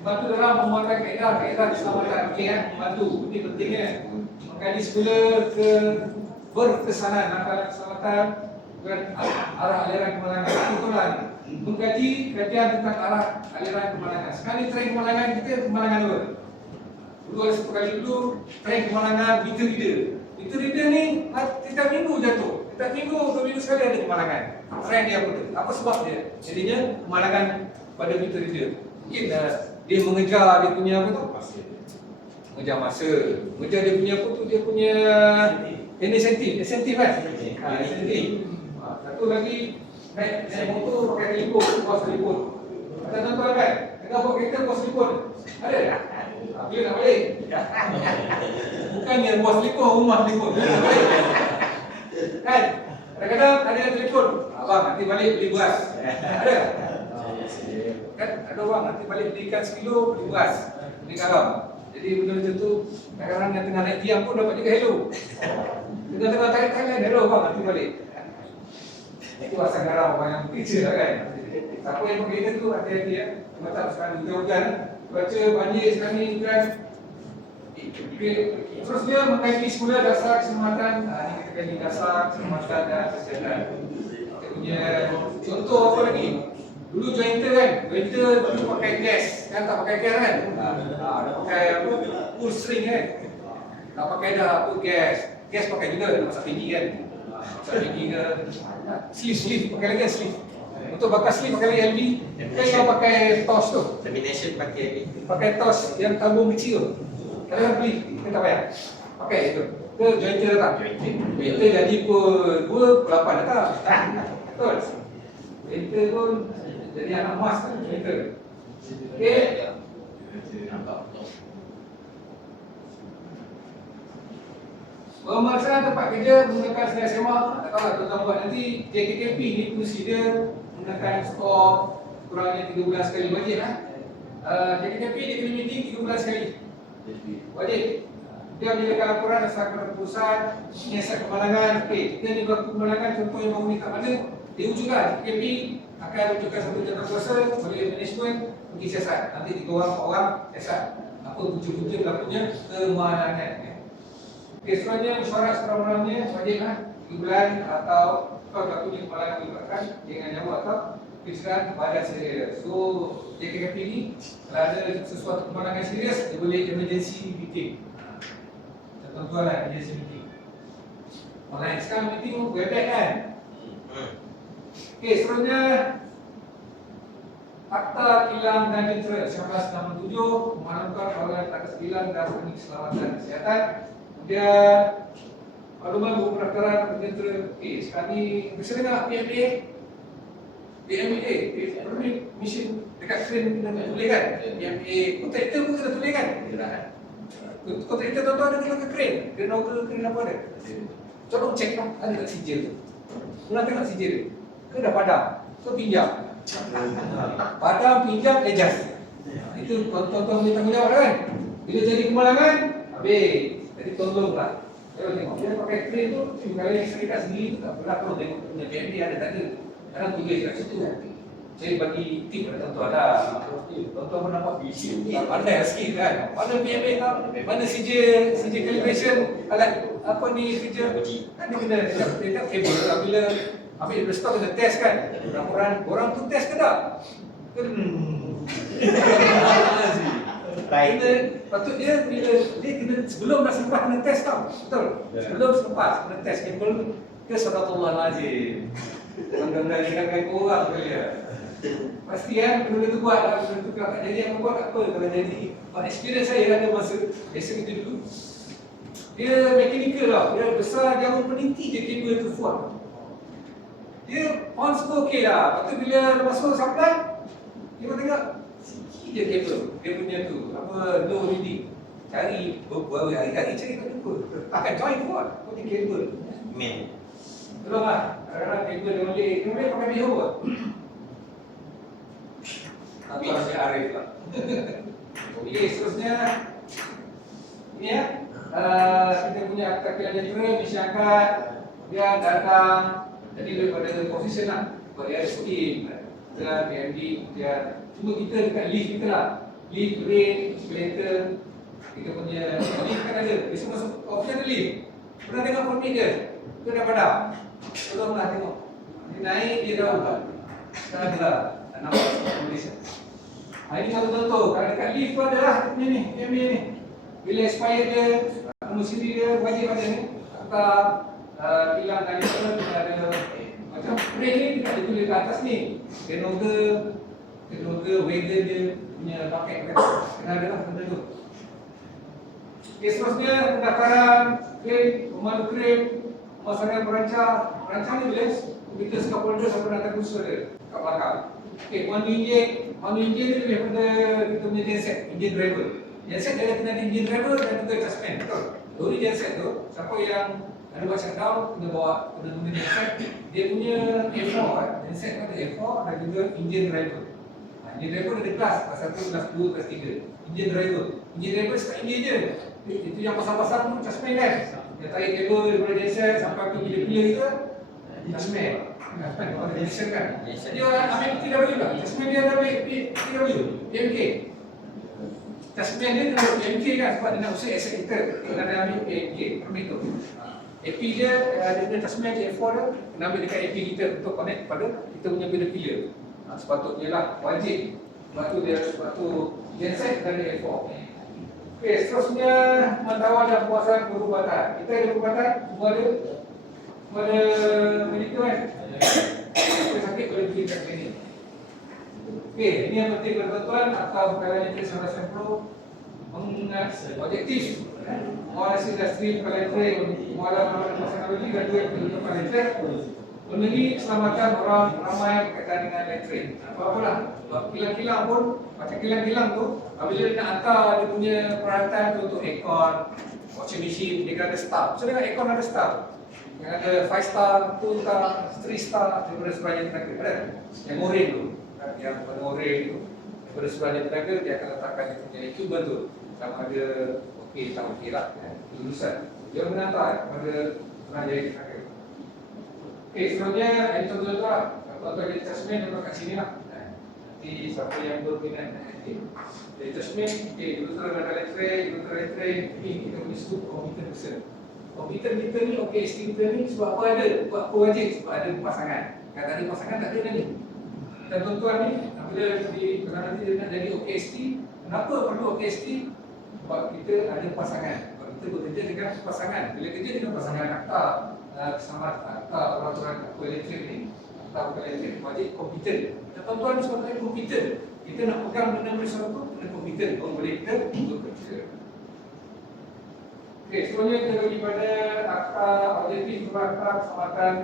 dalam membuatkan kaedah keselamatan. Okey membantu. Ini pentingnya. Mengkaji semula berkesanan antara keselamatan dan arah aliran kemalangan. Itulah mengkaji kajian tentang arah aliran kemalangan. Sekali train kemalangan kita kemalangan apa? Dulu ada satu kali dulu train kemalangan meter reader. Meter reader ni setiap minggu jatuh. Setiap minggu 2 minggu sekali ada kemalangan. Train dia apa sebab dia? Jadinya kemalangan pada meter reader. Mungkin dia mengejar dia punya apa tu? Mengejar masa. Mengejar dia punya apa tu? Dia punya insentif kan? Insentif. Satu lagi naik motor pakai telefon, bos telefon. Ada tuan-tuan kan? Tengah bawa kereta bos telefon. Ada? Bila nak balik? Bukannya bos telefon, rumah telefon. Kan? Kadang-kadang ada yang telefon. Abang nanti balik beli beras. Ada? Kan? Ada orang nanti balik beli ikan sekilo, beli beras, beli garam. Jadi benda macam tu, kadang-kadang yang tengah naik tiang pun dapat juga hello. Tengah-tengah tarik tangan, hello bang nanti balik. Itu asal garam orang yang kerja lah kan. Siapa yang pakai itu tu hati-hati ya. Cuma tak sekarang hujan-hujan, baca banjir sekarang ni kan. Terus dia mengkaji semula dasar keselamatan. Ini kita kaji dasar keselamatan dan kesihatan. Kita punya contoh apa lagi? Dulu jointer kan, jointer dulu pakai gas, kan tak pakai gas kan? Dah pakai apa? Full string kan? Tak pakai dah apa gas. Gas pakai juga, nak masak tinggi kan? Masak tinggi ke? Sleeve, pakai lagi sleeve. Untuk bakar sleeve pakai lagi LV. Kan yang pakai tos tu. Termination pakai tos yang tabung kecil. Kalau beli, kita tak payah. pakai itu. Ke jointer tak? Jointer jadi pun 2/8 tak? Betul. Jointer pun jadi anak emas kan jointer. Okey. Pemeriksaan tempat kerja menggunakan senar semak. Tak tahu lah tuan-tuan buat nanti JKKP ni fungsi dia menggunakan skor kurangnya 3 bulan sekali wajib lah. JKKP dia kena meeting 3 bulan sekali. Wajib. Dia menyediakan laporan asal kepada perusahaan, menyiasat kemalangan. Okey, kita ni berlaku kemalangan contoh yang baru ni kat mana? Dia wujudkan JKKP akan wujudkan satu jawatankuasa oleh management pergi siasat. Nanti 3 orang 4 orang siasat. Apa punca-punca berlakunya kemalangan. Okey, sebenarnya mesyuarat sekurang-kurangnya wajiblah 3 bulan atau kalau berlakunya kemalangan menyebabkan dengan nyawa atau kecederaan badan serius. So, JKKP ni kalau ada sesuatu kemalangan serius, dia boleh emergency meeting. Contoh lah emergency meeting. Online sekarang meeting webex kan? Okey, seterusnya Akta Kilang dan Jentera 1967 memaklumkan bahawa atas kilang dan teknik keselamatan kesihatan. Kemudian makluman buku pendaftaran jentera. Okey, sekarang ni bersama dengan PMA. PMA, permit mesin dekat crane kena tulis kan? PMA, kontraktor pun kena tulis kan? Kontraktor tuan-tuan ada kena ke crane? Crane auger, crane apa ada? Tolong cek lah, ada tak sijil tu? Pernah tengok sijil tu? Ke dah padam? Ke pinjam? Padam, pinjam, adjust. Itu tuan-tuan boleh tanggungjawab kan? Bila jadi kemalangan, habis. Jadi tolonglah. Kalau tengok, dia pakai crane tu, kalau yang serikat sendiri tu tak pernah perlu tengok punya PMA ada tak ada. Sekarang tulis kat situ. Saya bagi tip pada tuan-tuan dah. Tuan-tuan pun nampak visi. Pandai lah sikit kan. Mana PMA tak? Mana sijil calibration alat apa ni kerja. Kan dia kena dekat kabel lah. Bila ambil dari stok kena test kan. Laporan orang tu test ke tak? Patut dia bila dia kena sebelum dah selepas kena test tau. Betul? Sebelum selepas kena test kabel ke Sadaqallahul-Azim. Benda-benda yang akan korang sekali ya. Pasti kan, benda tu buat lah, benda tu tak jadi apa buat tak apa kalau jadi. Experience saya ada masa biasa kita dulu. Dia mekanikal lah, dia besar jauh peniti je kabel tu fuat. Dia on semua okey lah, lepas tu bila masuk supply, dia pun tengok sikit je kabel, dia punya tu, apa, low reading. Cari beberapa hari-hari cari tak jumpa. Akan join fuat, punya kabel. Main. Tolonglah, kadang-kadang kabel dia boleh pakai BO kot. Tapi masih Arif lah. Okey, seterusnya ini ya. Kita punya akta kilang jentera, masyarakat dia datang. Jadi daripada position lah, dia ada skim dengan PMD, dia cuma kita dekat lift kita lah. Lift, rail, escalator, kita punya lift kan ada. Dia semua option ada lift. Pernah tengok permit dia? Itu dah padam. Tolonglah tengok. Dia naik, dia dah buka. Sekarang dah nampak Malaysia. Ini satu contoh. Kalau dekat lift tu ada lah ni, PMA ni. Bila expire dia, nombor siri dia wajib ada ni. Akta kilang dan jentera kita ada macam crane ni kita ada tulis ke atas ni. Kenoga, wagon dia punya paket kena ada lah benda tu. Okay, seterusnya pendaftaran crane, pemandu crane, pemasangan perancang ni bila kita scaffolder sampai datang kursus dia kat belakang. Okey, pemandu enjin ni lebih pada kita punya genset, enjin driver. Genset dia kena ada enjin driver dan juga adjustment, betul? Lori genset tu, siapa yang ada buat shutdown kena guna genset. Dia punya A4 kan, genset ada A4 dan juga enjin driver. Enjin driver ada kelas 1, kelas 2, kelas 3. Enjin driver start enjin je. Itu yang pasal-pasal tu adjustment kan. Dia tarik kabel daripada genset sampai ke bila-bila kita adjustment. Adjustment kalau ada genset kan. Dia ambil PTW lah. Adjustment dia ada ambil PTW, PMK. Adjustment dia kena PMK kan sebab dia nak usik aset kita. Kena ada ambil PMK, permit tu. AP dia punya adjustment dia A4 dia kena ambil dekat AP kita untuk connect kepada kita punya pillar. Sepatutnya lah, wajib. Sebab tu genset kena ada A4. Okey, seterusnya pemantauan dan penguasaan perubatan. Kita ada perubatan, semua ada medical kan? Kita sakit boleh pergi kat sini. Okey, ini yang penting tuan-tuan, akta perkara jentera 1990 objektif. Muara industri elektrik, muara teknologi dan duit untuk elektrik. Memenuhi keselamatan orang ramai berkaitan dengan elektrik. Apa-apalah, kilang-kilang pun, macam kilang-kilang tu, apabila dia nak hantar dia punya peralatan tu untuk aircon, washing machine, dia kena ada staff. So dengan aircon ada staff. Yang ada 5 star, 2 star, 3 star, daripada sebanyak tenaga. Ada? Yang oren tu, yang oren tu, daripada sebanyak tenaga, dia akan letakkan dia punya equipment tu. Sama ada okey tak okey lah, lulusan. Dia menhantar kepada penajari tenaga. Okey, seterusnya, ini contoh-contoh lah. Contoh detachment memang kat sini lah. Nanti siapa yang berminat nanti. Detachment, okey, dulu terang ada elektrik, ini kita boleh sebut komputer person. Komputer kita ni, OKST kita ni sebab apa ada? Sebab apa wajib? Sebab ada pasangan. Kalau tak ada pasangan tak ada ni. Dan tuan-tuan ni, apabila nanti dia nak jadi OKST, kenapa perlu OKST? Sebab kita ada pasangan. Sebab kita bekerja dengan pasangan. Bila kerja dengan pasangan, akta keselamatan, akta peraturan aku elektrik ni, akta aku elektrik wajib komputer. Dan tuan-tuan ni sebab ada komputer. Kita nak pegang benda-benda sesuatu dengan komputer. Baru boleh kita bekerja. Okey, seterusnya kita pergi pada akta objektif akta keselamatan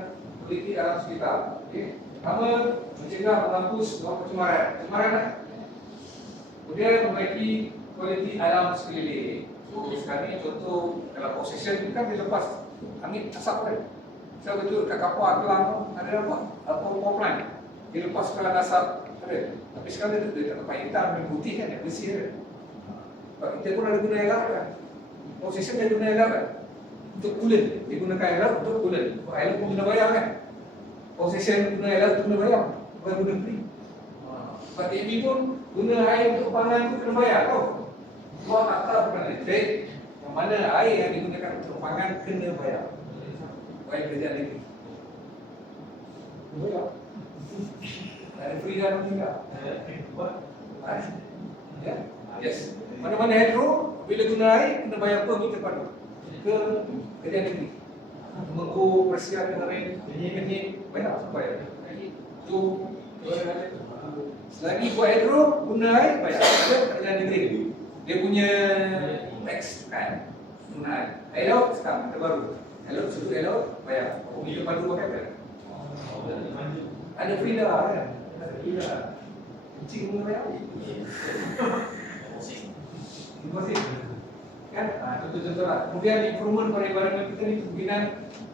politik dalam sekitar. Okey, pertama mencegah menghapus pencemaran. Pencemaran lah. Kemudian membaiki kualiti alam sekeliling. So sekarang ni contoh dalam possession kan dia lepas angin asap kan. Saya betul kat kapal Kelang tu ada apa? Power plant. Dia lepaskan asap ada. Tapi sekarang dia tak pakai hitam dan putih kan, dia bersih kan. Sebab kita pun ada guna air kan. Possession dia guna air kan. Untuk coolant, dia gunakan air untuk coolant. Air pun kena bayar kan. Possession guna air untuk kena bayar, bukan guna free. Sebab TB pun guna air untuk pangan tu kena bayar tau. Sebab akta bukan elektrik, yang mana air yang digunakan untuk pangan kena bayar. Baik kerja lagi. Bayar. Ada free dan tidak. Ya, yes. Mana-mana hidro, bila guna air kena bayar per meter padu ke kerja negeri. Mengku persiap dengan air, ini bayar supaya. Tu selagi buat hidro guna air bayar ke kerja negeri. Dia punya tax kan guna air. Air laut sekarang terbaru. Air laut sebut air laut bayar. Meter padu pakai apa? Ada free dah kan? Ada free dah. Kucing guna bayar. Terima kasih. Kan? Contoh-contoh lah. Kemudian improvement pada environment kita ni kemungkinan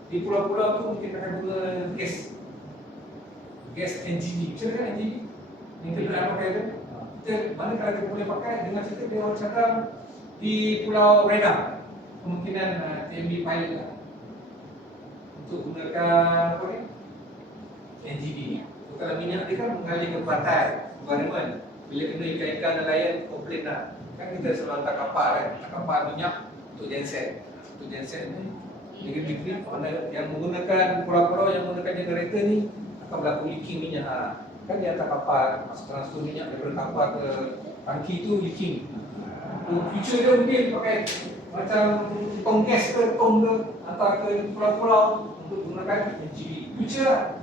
di pulau-pulau tu mungkin akan guna gas NGV. Macam mana kan NGV? Yang kita nak pakai tu. Kita mana kalau kita boleh pakai dengan cerita dia orang cakap di Pulau Redang. Kemungkinan TMB pilot lah. Untuk gunakan apa ni? NGV. Kalau minyak dia kan mengalir ke pantai, environment. Bila kena ikan-ikan nelayan, komplain lah. Kan kita selalu hantar kapal kan, kapal minyak untuk genset. Untuk genset ni, negeri-negeri mana yang menggunakan pulau-pulau yang menggunakan generator ni akan berlaku leaking minyak. Kan dia hantar kapal, masuk transfer minyak daripada kapal ke tangki tu leaking. Future dia mungkin pakai macam tong gas ke tong ke, hantar ke pulau-pulau untuk gunakan NGV. Future lah.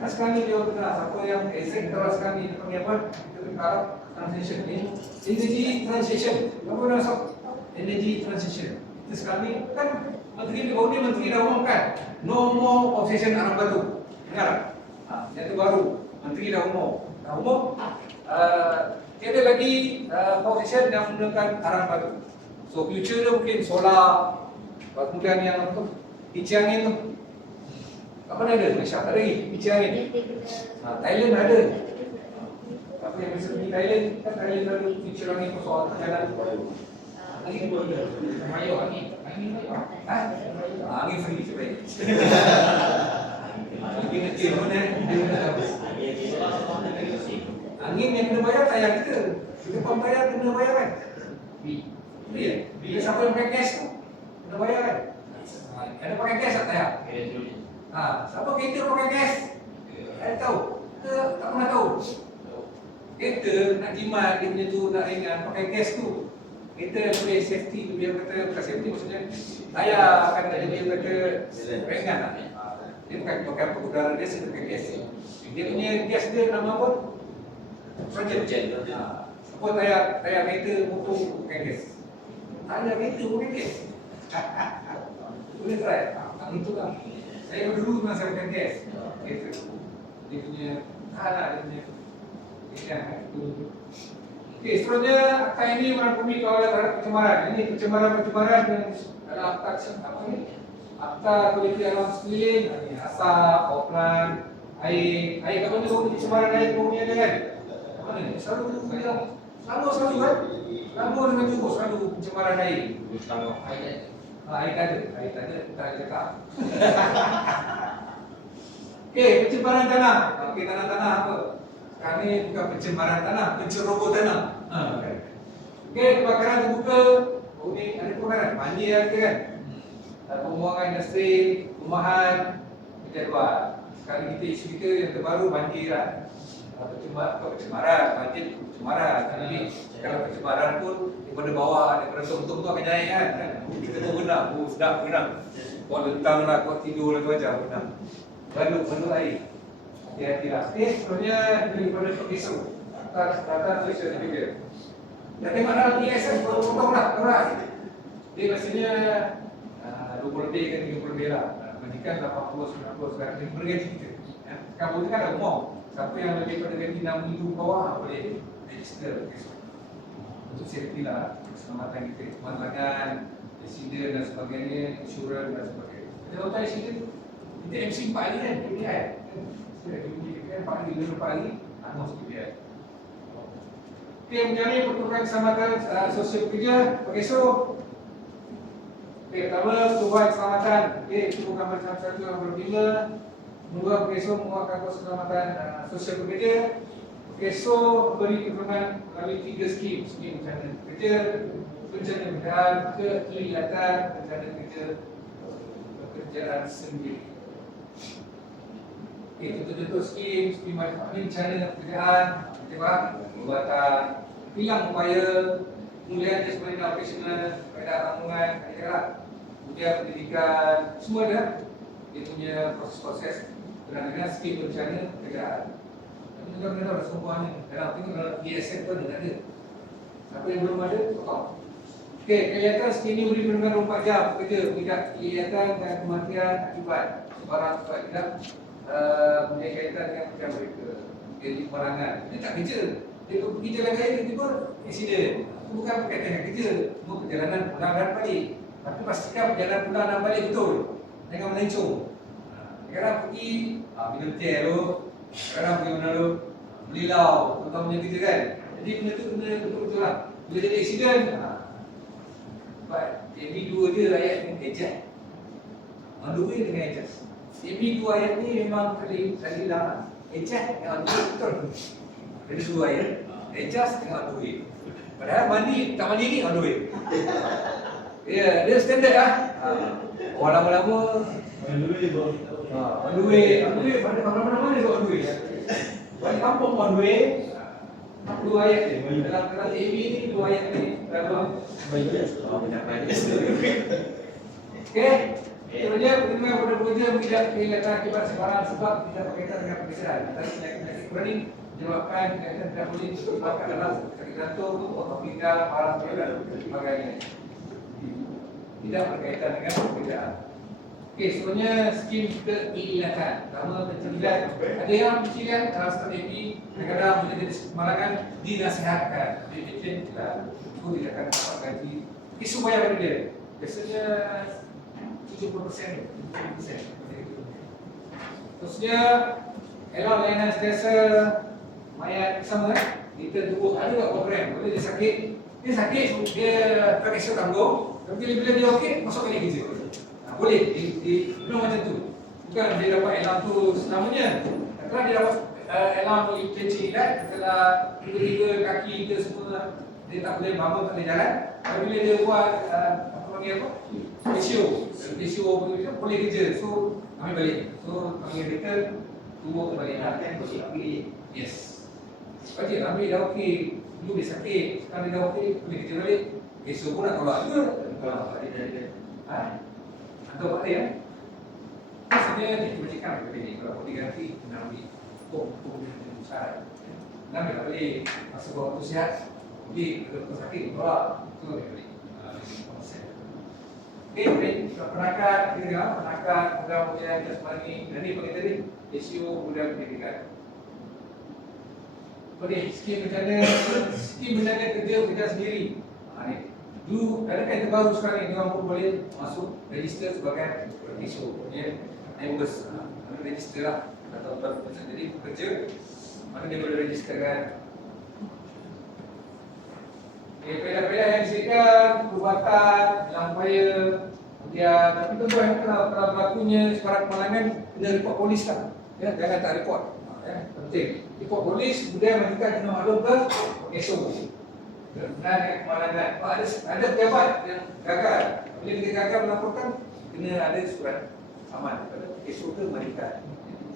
Kan sekarang ni dia kena siapa yang exact terus sekarang ni dia apa? Kita kena transition ni. Energy transition. Apa nak masuk? Energy transition. Kita sekarang ni kan menteri baru ni menteri dah umumkan no more obsession arang batu. Dengar? Yang tu baru menteri dah umum. Tiada lagi obsession yang menggunakan arang batu. So future dia mungkin solar. Kemudian yang apa tu? Kincir angin tu. Apa ada Malaysia? Tak ada lagi kincir angin. Thailand ada. Apa yang bisa pergi Thailand? Kan Thailand ada kincir angin persoalan jalan. Angin pun ada. Mayu angin. Angin mayu. Angin free sebaik. Angin kecil pun angin yang kena bayar tayar kita. Kita pembayar kena bayar kan? Free. Bila siapa yang pakai cash tu kena bayar kan? Ada pakai cash tak tayar? Siapa kereta pakai gas? Saya tahu. Kita tak pernah tahu. Kereta nak jimat dia punya tu nak ringan pakai gas tu. Kereta boleh safety tu dia kata bukan safety maksudnya tayar akan ada dia kata ringan lah. Dia bukan pakai udara dia pakai gas. Dia punya gas dia nama apa? Nitrogen. Kau tayar kereta motor bukan gas. Tayar kereta bukan gas. Boleh try? Itu lah. Saya dulu memang saya bukan gas. Kereta. Dia punya dia punya ikan. Okey, seterusnya akta ini merangkumi kawalan terhadap pencemaran. Ini pencemaran yang dalam akta apa ni? Akta kualiti alam sekeliling, asap, oplan, air kat mana tu pencemaran air bumi ada kan? Mana ni? Selalu kan? Selalu dengan cukup selalu pencemaran air. Air tak ada, tak cakap. Okey, pencemaran tanah. Okey, tanah-tanah apa? Sekarang ni bukan pencemaran tanah, penceroboh tanah. Okey, kebakaran terbuka. Oh ni ada kebakaran, banjir ada kan? Pembuangan industri, rumahan, berjadual. Sekarang isu kita yang terbaru banjir lah. Pencemaran, banjir pencemaran. Tapi kalau pencemaran pun daripada bawah, daripada tong-tong tu akan naik kan? Kita pun berenang, sedap berenang. Kau lentang lah, kau tidur lah tu macam berenang. Lalu air. Hati-hatilah. Okey, seterusnya daripada pengisau. Data Malaysia Certificate. Dah tengok dalam ISS baru potong lah, kurang. Dia biasanya 20 lebih ke 30 lebih lah. Bandingkan 80, 90 sekarang ni bergaji kita. Sekarang pun kan ada umum. Siapa yang lebih pada gaji 6 minggu bawah boleh register besok. Untuk safety lah, keselamatan kita, keselamatan, residen dan sebagainya, insurans dan sebagainya. Kita tahu residen, kita MC 4 hari kan, KPI. Kita KPI 4 hari, 4 hari, annos KPI. Okey, menjalani pertukaran keselamatan sosial pekerja, esok. Okey, pertama, tubuhan keselamatan. Okey, itu bukan macam satu yang berbeza. Dua, esok menguatkan keselamatan sosial pekerja. Esok beri pertolongan melalui 3 skim. Skim bencana kerja, bencana bidang, kelihatan, bencana kerja, pekerjaan sendiri. Okey, contoh-contoh skim macam ni bencana pekerjaan, perubatan, hilang upaya, pemulihan jasmani operasional, kaedah rampungan, kemudian pendidikan, semua ada dia punya proses-proses dengan skim bencana pekerjaan. Benar-benar ada semuanya. Dalam tengok dalam DSM tu ada. Siapa yang belum ada, potong. Okey, kelihatan skim ini beri perlindungan 24 jam pekerja tidak kelihatan dan kematian akibat sebarang sebab tidak punya kaitan dengan pekerjaan mereka. Jadi perangan. Dia tak kerja. Dia pergi jalan raya tiba-tiba accident. Itu bukan berkaitan dengan kerja. Semua perjalanan pulang dan balik. Tapi pastikan perjalanan pulang dan balik betul. Jangan melencong. Kadang pergi minum teh tu. Kadang pergi mana tu. Belilau. Tentang punya kerja kan. Jadi benda tu benda betul-betul lah. Bila jadi accident. AB 2 je ayat ni ejak. On the way dengan ejak. AB 2 ayat ni memang kali hilang. Ejak dengan on the way betul. Jadi 2 ayat. Ejak dengan on the way. Padahal mandi, tak mandi ni on the way. Ya, dia standard lah. Orang lama-lama on the way, pada mana-mana dia on the way. Balik kampung on the way. 2 ayat ni. Dalam kelas AB ni 2 ayat ni. Okey. Seterusnya, perlindungan pada pekerja tidak kelihatan akibat sebarang sebab tidak berkaitan dengan pekerjaan. Antara penyakit kronik menyebabkan kaitan tidak boleh disebabkan adalah sakit jantung, otot pinggang, paras dan sebagainya. Tidak berkaitan dengan pekerjaan. Okey, seterusnya skim keilatan. Pertama, pencicilan. Ada yang pencicilan dalam strategi kadang-kadang menjadi kemalangan dinasihatkan. Jadi, tidak akan dapat gaji. Isu bayar pada dia. Biasanya 70%. Terusnya, elok layanan sentiasa mayat sama kan? Kita tubuh ada tak program? Bila dia sakit, dia tak kisah tanggung. Tapi bila dia okey, masuk balik kerja. Boleh, belum macam tu. Bukan dia dapat elam tu selamanya. Setelah dia dapat elam tu pencilan, setelah tiga-tiga kaki kita semua dia tak boleh bangun, tak boleh jalan. Tapi bila dia buat apa panggil apa? Ratio boleh kerja. So ambil balik. So panggil return, tunggu kembali. Yes. Sebab dia ambil dah okey, dulu dia sakit, sekarang dia dah okey, boleh kerja balik. Esok pun nak tolak juga. Atau apa dia? Maksudnya dipercaykan kepada dia. Kalau boleh ganti, nak ambil. Hukum dia besar. Nak ambil tak boleh. Masa waktu sihat, Jadi kalau sakit tolak tu dia beli. Okey, penakan kita penakan program ujian jasmani dan ini bagi tadi isu budaya pendidikan. Okey, skim bencana kerja kita sendiri. Ni dulu kadang-kadang itu baru sekarang ni orang pun boleh masuk register sebagai isu ya, members register lah atau jadi pekerja mana dia boleh registerkan. Pedah-pedah yang disediakan, perubatan, bilang upaya, kemudian tapi tuan-tuan kalau berlakunya sebarang kemalangan kena report polis lah. Ya, jangan tak report. Ya, penting. Report polis, kemudian majikan kena maklum ke SO. Benar kemalangan. Ada pejabat yang gagal. Bila kita gagal melaporkan, kena ada surat saman daripada SO ke majikan.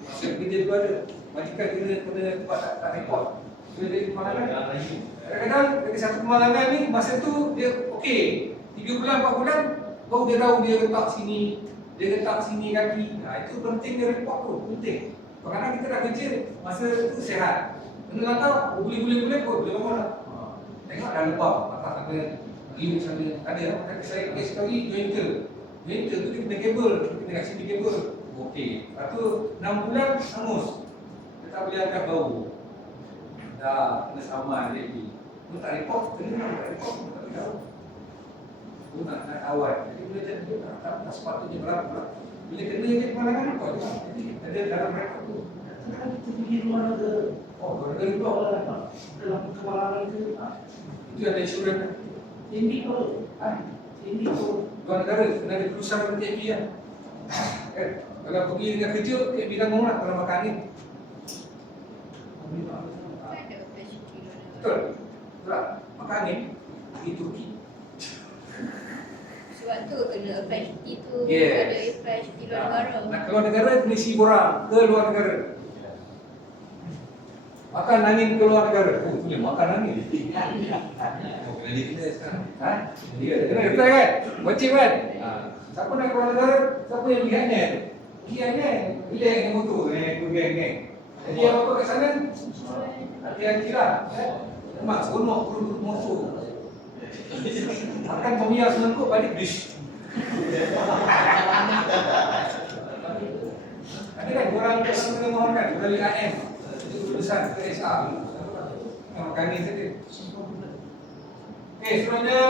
Maksud kerja tu ada. Majikan kena tempat tak report. Bila jadi kemalangan. Kadang-kadang dari satu kemalangan ni, masa tu dia okey 3 bulan, 4 bulan baru dia tahu dia letak sini, dia letak sini kaki. Itu penting dia report tu, penting. Kadang-kadang kita dah kerja, masa tu sihat. Kena lantar, boleh-boleh kot, boleh lama dah. Tengok dah lebam, atas ada liu sana, ada. Saya kes sekali jointer. Jointer tu dia kena kabel, dia kena kat sini kabel. Okey. Lepas tu 6 bulan, hangus. Dia tak boleh angkat bau. Dah kena saman lagi. Tu tak report, kena tak report, tak tahu. Tu nak awal. Jadi bila jadi tak sepatutnya berapa. Bila kena je kemalangan report juga. Jadi ada dalam rekod tu. Kan kita pergi luar negara. Oh, negara luar lah. Dalam kemalangan itu. Itu ada insurans. Tinggi tu. Tinggi tu. Luar negara kena ada perusahaan TB lah. Kan? Kalau pergi dengan kerja, TB tanggung lah kalau makan ni. Betul? Tak? Makan ni di Turki. Sebab tu kena apply cuti tu. Yes. Ada apply cuti luar negara. Nak keluar negara, kena isi borang ke luar negara. Makan angin ke luar negara. Oh, boleh makan angin. Kena declare sekarang. Ha? Ya, kena apply kan? Wajib kan? Siapa nak keluar negara, siapa yang lihatnya? Lihatnya, lihat yang motor, geng-geng. Jadi apa kat sana? Hati-hati lah. Mak seronok perut motor. Makan pemia selengkup balik dish. Ada kan orang kena mohon kan dari AM itu tulisan ke SA. Makan ni saja. Okey, sebenarnya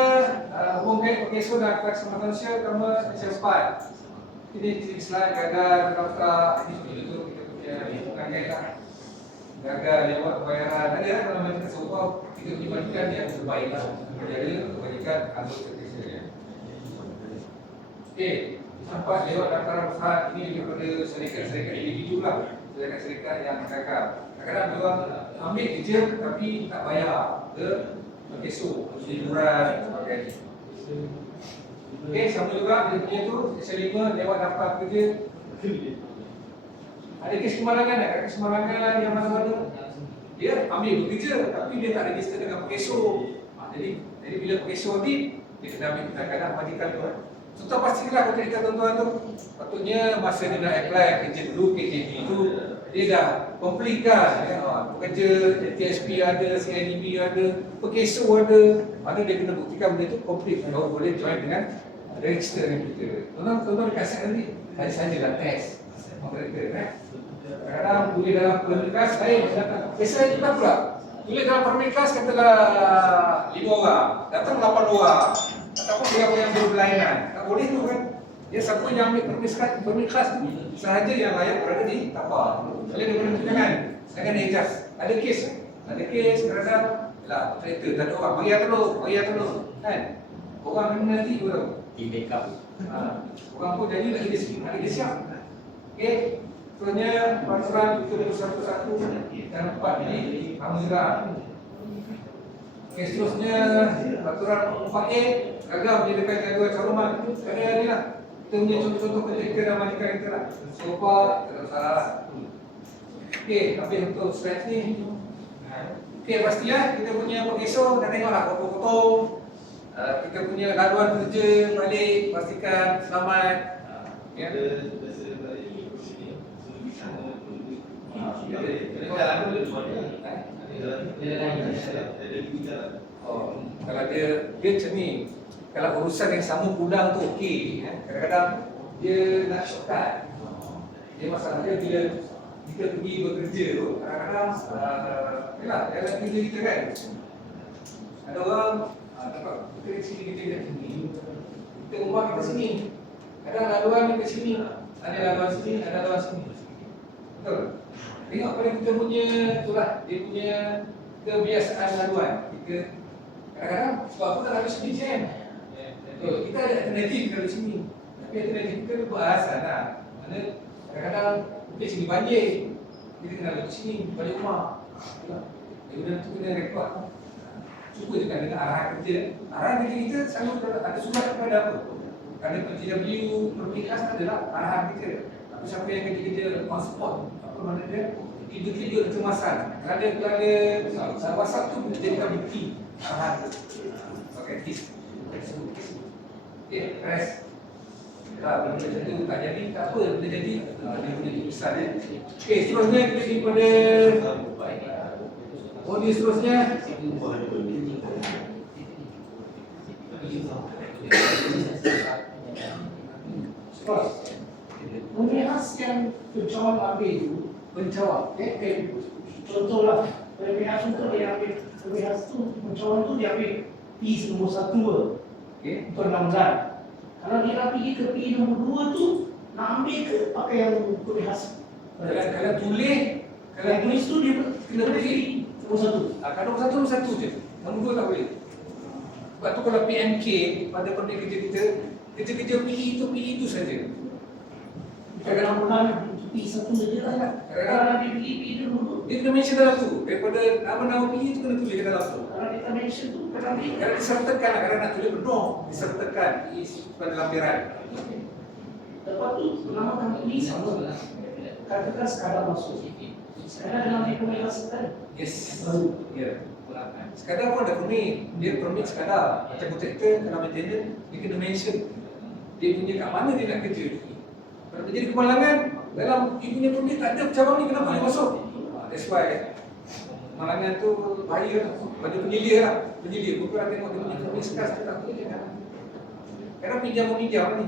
hubungan pengeso dan akhlak semasa manusia terutama spesial ini slide gagal daftar ini itu kita punya bukan gagal. Gagal lewat pembayaran. Ada kan dalam majikan serupa kita punya majikan yang terbaik lah. Menjaga untuk majikan anggota kerja. Okey, sampai lewat daftaran usaha ini daripada syarikat-syarikat individu lah. Syarikat-syarikat yang gagal. Kadang-kadang orang ambil kerja tapi tak bayar ke esok, liburan dan sebagainya. Okey, sama juga dia punya tu selima lewat daftar kerja. Ada kes kemalangan tak? Kes kemalangan yang mana-mana dia ambil bekerja tapi dia tak register dengan pengeso. Jadi bila pengeso ni dia kena ambil kadang-kadang majikan tu. Tuan pastilah kata kita tuan-tuan tu patutnya masa dia nak apply kerja dulu KTB tu dia dah complete kan ya? Pekerja TSP ada, CIDB ada, pengeso ada. Mana dia kena buktikan benda tu complete baru boleh join dengan register dengan kita. Tuan-tuan dekat set nanti ada sajalah test mereka kadang-kadang boleh dalam permit kelas lain biasanya juga pula boleh dalam permit kelas katalah 5 orang datang 8 orang ataupun dia yang berberlainan tak boleh tu kan dia siapa yang ambil permit kelas tu sahaja yang layak berada di tapar boleh dia menentukan jangan adjust ada kes kadang-kadang lah kereta tak ada orang bagi telur kan orang kena nanti pun Di backup. orang pun jadi lagi dia siap. Okey, sebenarnya peraturan itu satu-satu dan 4 ini alhamdulillah. Okey, seterusnya peraturan 4A gagal menyediakan jadual caluman. Ada ni lah. Kita punya contoh-contoh ketika dan majikan kita lah. Sofa, tak ada salah. Okey, habis untuk slide ni. Okey, pasti lah kita punya pengeso dah tengoklah potong-potong. Kita punya laluan kerja balik pastikan selamat. Ya. Kalau dia macam ni, kalau urusan yang sama pulang tu okey. Kadang-kadang dia nak shortcut. Dia masalahnya bila kita pergi bekerja tu, kadang-kadang yalah, dalam kerja kita kan, ada orang dapat kita di sini, kita di sini, kita rumah kita sini, kadang laluan kita sini, ada laluan sini, ada laluan sini. Betul? Tengok pada kita punya itulah, dia punya kebiasaan laluan. Kita kadang-kadang sebab apa tak habis sini jam. Betul, kita ada alternatif kalau sini, tapi alternatif kita tu beralasan lah. Mana kadang-kadang mungkin sini banjir, kita kena lalu sini, balik rumah. Benda tu kena rekod. Cuba juga dengan arahan kerja. Arahan kerja kita selalu ada surat kepada apa? Kerana PTW perpikas adalah arahan kita. Tapi siapa yang kerja-kerja on spot, apa mana dia? Tiba-tiba kecemasan. Kerana WhatsApp tu menjadikan bukti arahan tu. Okay, this. Okay, rest. Benda macam tu tak jadi, tak apa, benda jadi, dia punya keputusan. Okay, seterusnya kita pergi pada body seterusnya. Membahas yang pencawang ambil itu, Pencawang. contohlah, membahas untuk dia ambil, membahas tu, pencawang tu dia ambil piece nombor 1 Okay. untuk 6 bulan. Kalau dia nak pergi ke piece nombor 2 tu, nak ambil ke pakai yang membahas. Kalau tulis, Kalau tulis tu dia kena pergi nombor 1. kalau nombor satu je. Nombor 2 tak boleh. Sebab tu kalau PMK pada pernik kerja kita, kerja-kerja PE itu saja. Kalau 6 bulan, piece 1 saja lah. Kalau nak pergi piece nombor 2, Dia kena mention dalam tu. Daripada nama-nama PE itu kena tulis dalam tu. kalau kita mention tu, kalau ambil. Kalau disertakan, kadang nak tulis penuh, disertakan pada lampiran. Lepas tu, namakan ini sama. Katakan sekadar masuk. Sekadar dengan rekomendasi tadi. Yes. Ya. Sekadar pun ada permit. Dia permit sekadar. Macam kontraktor, kalau maintenance, dia kena mention dia punya kat mana dia nak kerja. Kalau terjadi kemalangan, dalam ibunya permit tak ada pencawang ni, kenapa dia masuk? That's why kemalangan tu bahaya lah. Pada penyelia lah. Penyelia pun kalau tengok dia punya permit sekas, dia tak boleh kan. Kadang pinjam-meminjam ni.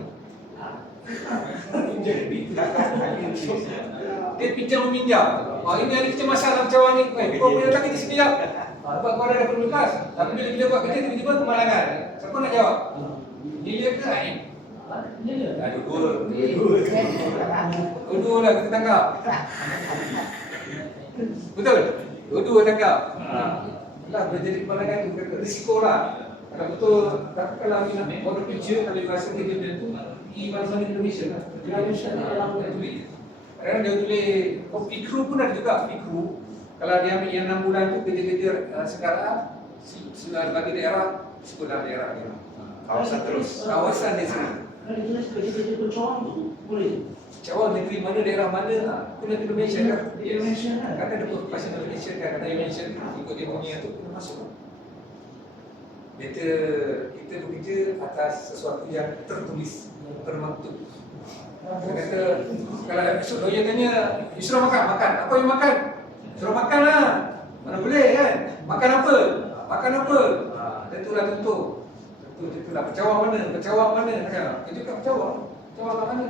Dia pinjam meminjam. Ini ada kecemasan dalam cawan ni. Kau boleh datang kerja sini jap. Sebab kau ada perlukas. Tapi bila kita buat kerja tiba-tiba kemalangan. Siapa nak jawab? Dia ke Aim? Dua-dua lah kita tangkap. Betul? Dua-dua tangkap. Itulah boleh jadi kemalangan tu. Risiko lah. Kalau betul, tapi kalau you nak order picture, kalau you rasa kerja dia tu, pergi mana-mana Indonesia lah. Indonesia ni dalam dia tulis. Kadang dia tulis, pick crew pun ada juga, pick crew. Kalau dia ambil yang 6 bulan tu kerja-kerja sekarang, sudah bagi daerah, sekolah daerah dia. Kawasan terus. Kawasan dia sendiri. Kalau ditulis kerja-kerja pencawang tu, boleh. Cawan negeri mana, daerah mana, kena mention kan. Dia mention kan. Kadang ada pasal mention kan, kata dia mention, ikut dia punya tu, kena masuk. Better kita bekerja atas sesuatu yang tertulis, termaktub. Dia kata, kalau esok doya tanya, Yusra makan? Apa yang makan? Suruh makan lah. Mana boleh kan? Makan apa? Tentulah tentu. Tentulah pencawang mana? Kerja kat pencawang kat mana?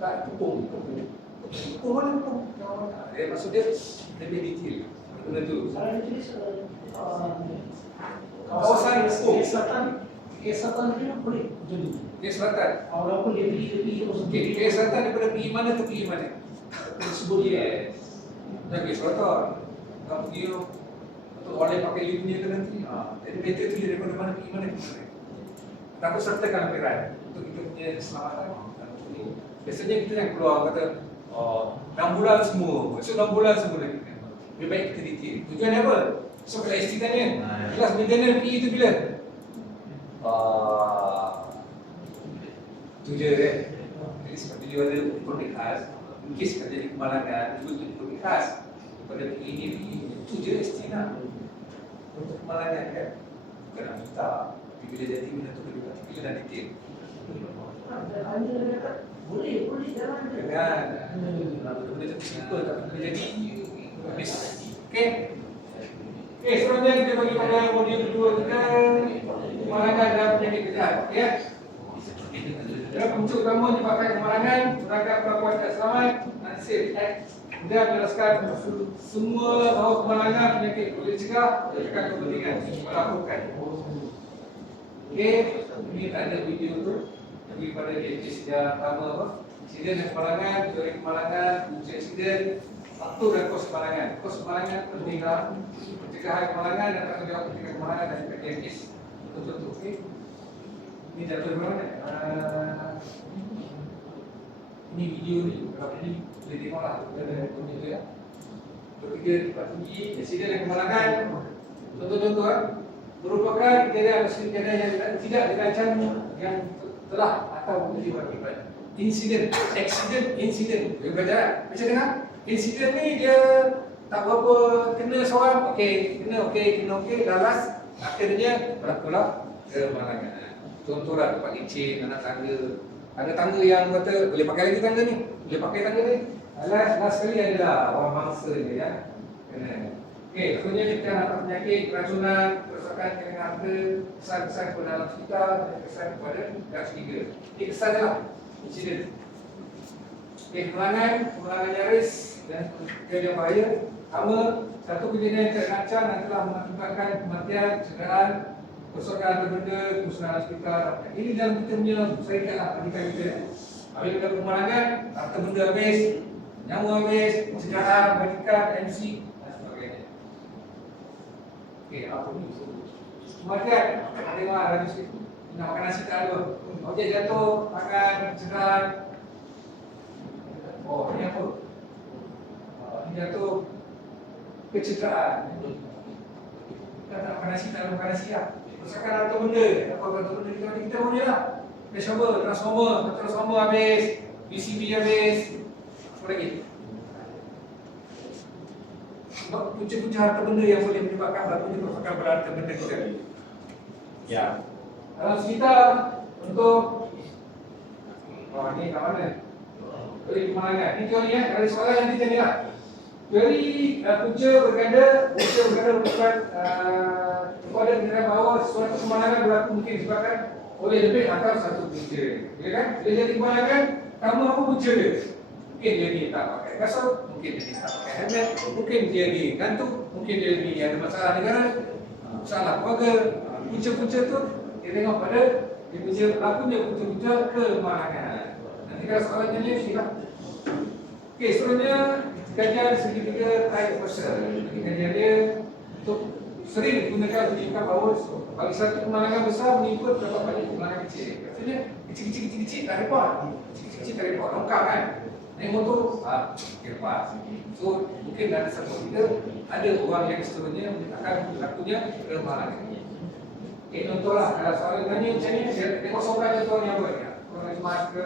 Kat Kupang. Kupang mana Kupang? Maksud dia lebih detail. Benda tu. Kalau ditulis Kawasan Selatan dia boleh jadi. Dia selatan. Walaupun dia pergi Okey, dia selatan daripada pergi mana tu pergi mana? sebut Yes. Dah pergi selatan. Dah pergi untuk oleh pakai unitnya tu nanti. Jadi better tu daripada mana pergi mana. Tapi sertakan lampiran untuk kita punya keselamatan. Biasanya kita yang keluar kata 6 bulan semua. Maksud 6 bulan semua lagi. Lebih baik kita detail. Tujuan apa? So kalau isteri tanya, kelas maintenance PE tu bila? Itu je kan. Jadi sebab dia ada permit khas, in case kalau jadi kemalangan, juga jadi permit khas daripada PE ni, itu je isteri nak untuk kemalangan kan. Bukan nak minta, tapi bila jadi benda tu boleh buat, bila dah detail. boleh jalan je. Kan? Benda tu simple tapi bila jadi habis. Okay? Seterusnya kita bagi pada modul kedua kita kemalangan dan penyakit kejahatan. Ya. Dalam punca utama menyebabkan kemalangan, rangka pelakuan tidak selamat, nasib kemudian menjelaskan semua bahawa kemalangan penyakit boleh dicegah berdasarkan kepentingan melakukan. Okey, ini tak ada video tu. Bagi pada dia sejarah pertama apa? Insiden dan kemalangan, teori kemalangan, punca insiden, faktor dan kos kemalangan. Kos kemalangan pentinglah pencegahan kemalangan dan tanggungjawab pencegahan kemalangan dan kajian kes. Betul-betul. Okey. Ini jatuh di mana? Ini video ni, kalau ini boleh tengoklah ada video ya. Ketiga tempat tinggi, insiden dan kemalangan. Contoh-contoh merupakan kejadian yang tidak dirancang yang telah atau menjadi akibat. Insiden, insiden. Baca dengar. Insiden ni dia tak berapa kena seorang, kena lalas, akhirnya berlakulah kemalangan. Contohlah tempat licin, anak tangga. Ada tangga yang kata boleh pakai lagi tangga ni, boleh pakai tangga ni. Last sekali adalah orang bangsa dia ya. Kena. Okey, contohnya kita dapat penyakit keracunan, kerosakan kena harta, kesan-kesan kepada dalam hospital dan kesan kepada pihak ketiga. Ini kesan adalah insiden. Okey, kemalangan nyaris dan kejadian bahaya. Pertama, satu kejadian yang tidak dirancang dan telah mengakibatkan kematian, cederaan, kerosakan harta benda, kemusnahan hospital. Ini dalam kita punya syarikat lah, pendidikan kita. Apabila kemalangan, harta benda habis, nyawa habis, sejarah, pendidikan, MC dan sebagainya. Okey, apa ni? Kematian, tengok radio sikit. Nak makan nasi tak ada. Objek jatuh, tangan, cederaan. Oh, ini apa? Ini jatuh kecederaan. Kita tak makan nasi, tak ada makan nasi lah. Kerosakan harta benda, apa harta benda kita punya lah. Transformer habis, PCB habis, apa lagi? Punca-punca harta benda yang boleh menyebabkan berlakunya kerosakan pada harta benda kita. Ya. Dalam sekitar untuk ini kat mana? Teori kemalangan. Ini teori ya, ada soalan nanti tanya. Teori punca berganda merupakan kepada penilaian bahawa suatu kemalangan berlaku mungkin disebabkan oleh lebih atau satu punca. Ya kan? Bila jadi kemalangan, kamu apa punca dia? Mungkin dia ni tak pakai kasut, mungkin dia ni tak pakai helmet, mungkin dia ni gantung, mungkin dia ni ada masalah negara, masalah keluarga. Punca-punca tu dia tengok pada dia punya berlakunya punca-punca kemalangan. Nanti kalau soalan tanya silap. Okey, seterusnya kajian segitiga triforsal. Kajian dia untuk sering digunakan menunjukkan bahawa bagi satu kemalangan besar mengikut berapa banyak kemalangan kecil. Maksudnya kecil-kecil tak repot. Kecil-kecil tak repot, longkang kan. Naik motor, repot. So mungkin dalam satu kita ada orang yang seterusnya akan berlakunya kemalangan. Okay, contohlah, kalau soalan tanya macam ni, dia tengok soalan contohnya apa ya? Orang cemas ke?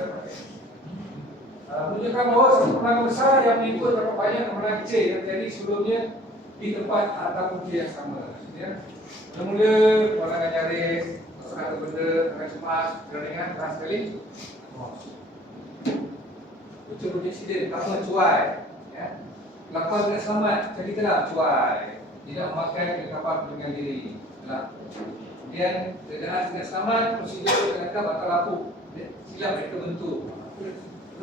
Menunjukkan bahawa satu kemalangan besar yang mengikut berapa banyak kemalangan kecil yang terjadi sebelumnya di tempat atau punca yang sama. Ya. Mula-mula kemalangan nyaris, kerosakan harta benda, orang cemas, keraningan, tahan sekali. Punca-punca insiden, pertama cuai. Ya. Lakuan tidak selamat, macam kita lah cuai. Tidak memakai kelengkapan perlindungan diri. Kemudian keadaan tidak selamat, prosedur terhadap atau lapuk. Silap mereka bentuk.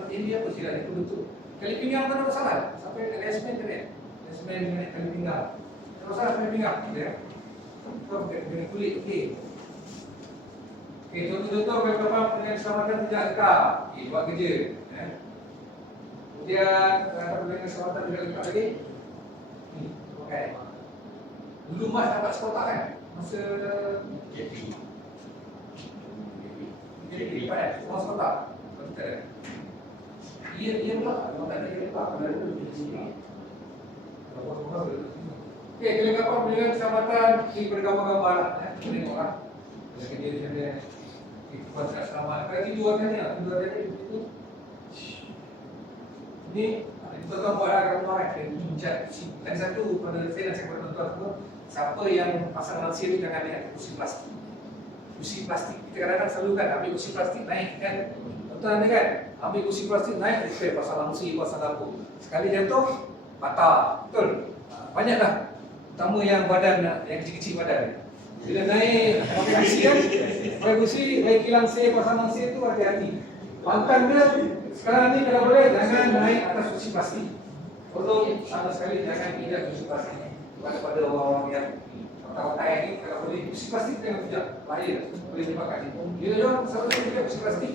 Ini apa silap mereka bentuk? Kali pinggang tak ada masalah. Sampai ke resmen kena. Resmen dengan kali pinggang. Tak masalah kali pinggang. Dengan kulit, okey. Okey, contoh-contoh kelengkapan dengan keselamatan tidak dekat. Okey, buat kerja. Kemudian dengan keselamatan tidak dekat lagi. Ni, pakai. Dulu mas dapat sekotak kan? Masa JP pakai semua sekotak. Ia pula, memang tak ada yang lepak. Okey, kelengkapan perlindungan keselamatan di bergambar-gambar lah. Tengok lah. Bila kerja macam dia. Kuasa tak selamat. Kalau tidur akannya, itu. Ini, tuan-tuan buat lah kat rumah kan. Lagi satu, pada saya nak cakap kepada tuan-tuan semua, siapa yang pasang lansia itu jangan lihat kursi plastik. Kursi plastik, kita kadang-kadang selalu kan ambil kursi plastik naik kan. Tuan-tuan ada kan, ambil kursi plastik naik, repair pasang lansia, pasang lampu. Sekali jatuh, patah. Betul? Banyak dah. Terutama yang badan, yang kecil-kecil badan. Bila naik pakai kursi kan, pakai kursi, baik kilang C, pasangan C tu hati-hati. Pangkat dia, sekarang ni kalau boleh, jangan naik atas kursi plastik. Tolong sama sekali jangan injak kursi plastik. Kepada orang-orang yang otak-otak ni, kalau boleh kursi plastik jangan pijak, bahaya, boleh menyebabkan ni. Bila orang selalu pijak kursi plastik,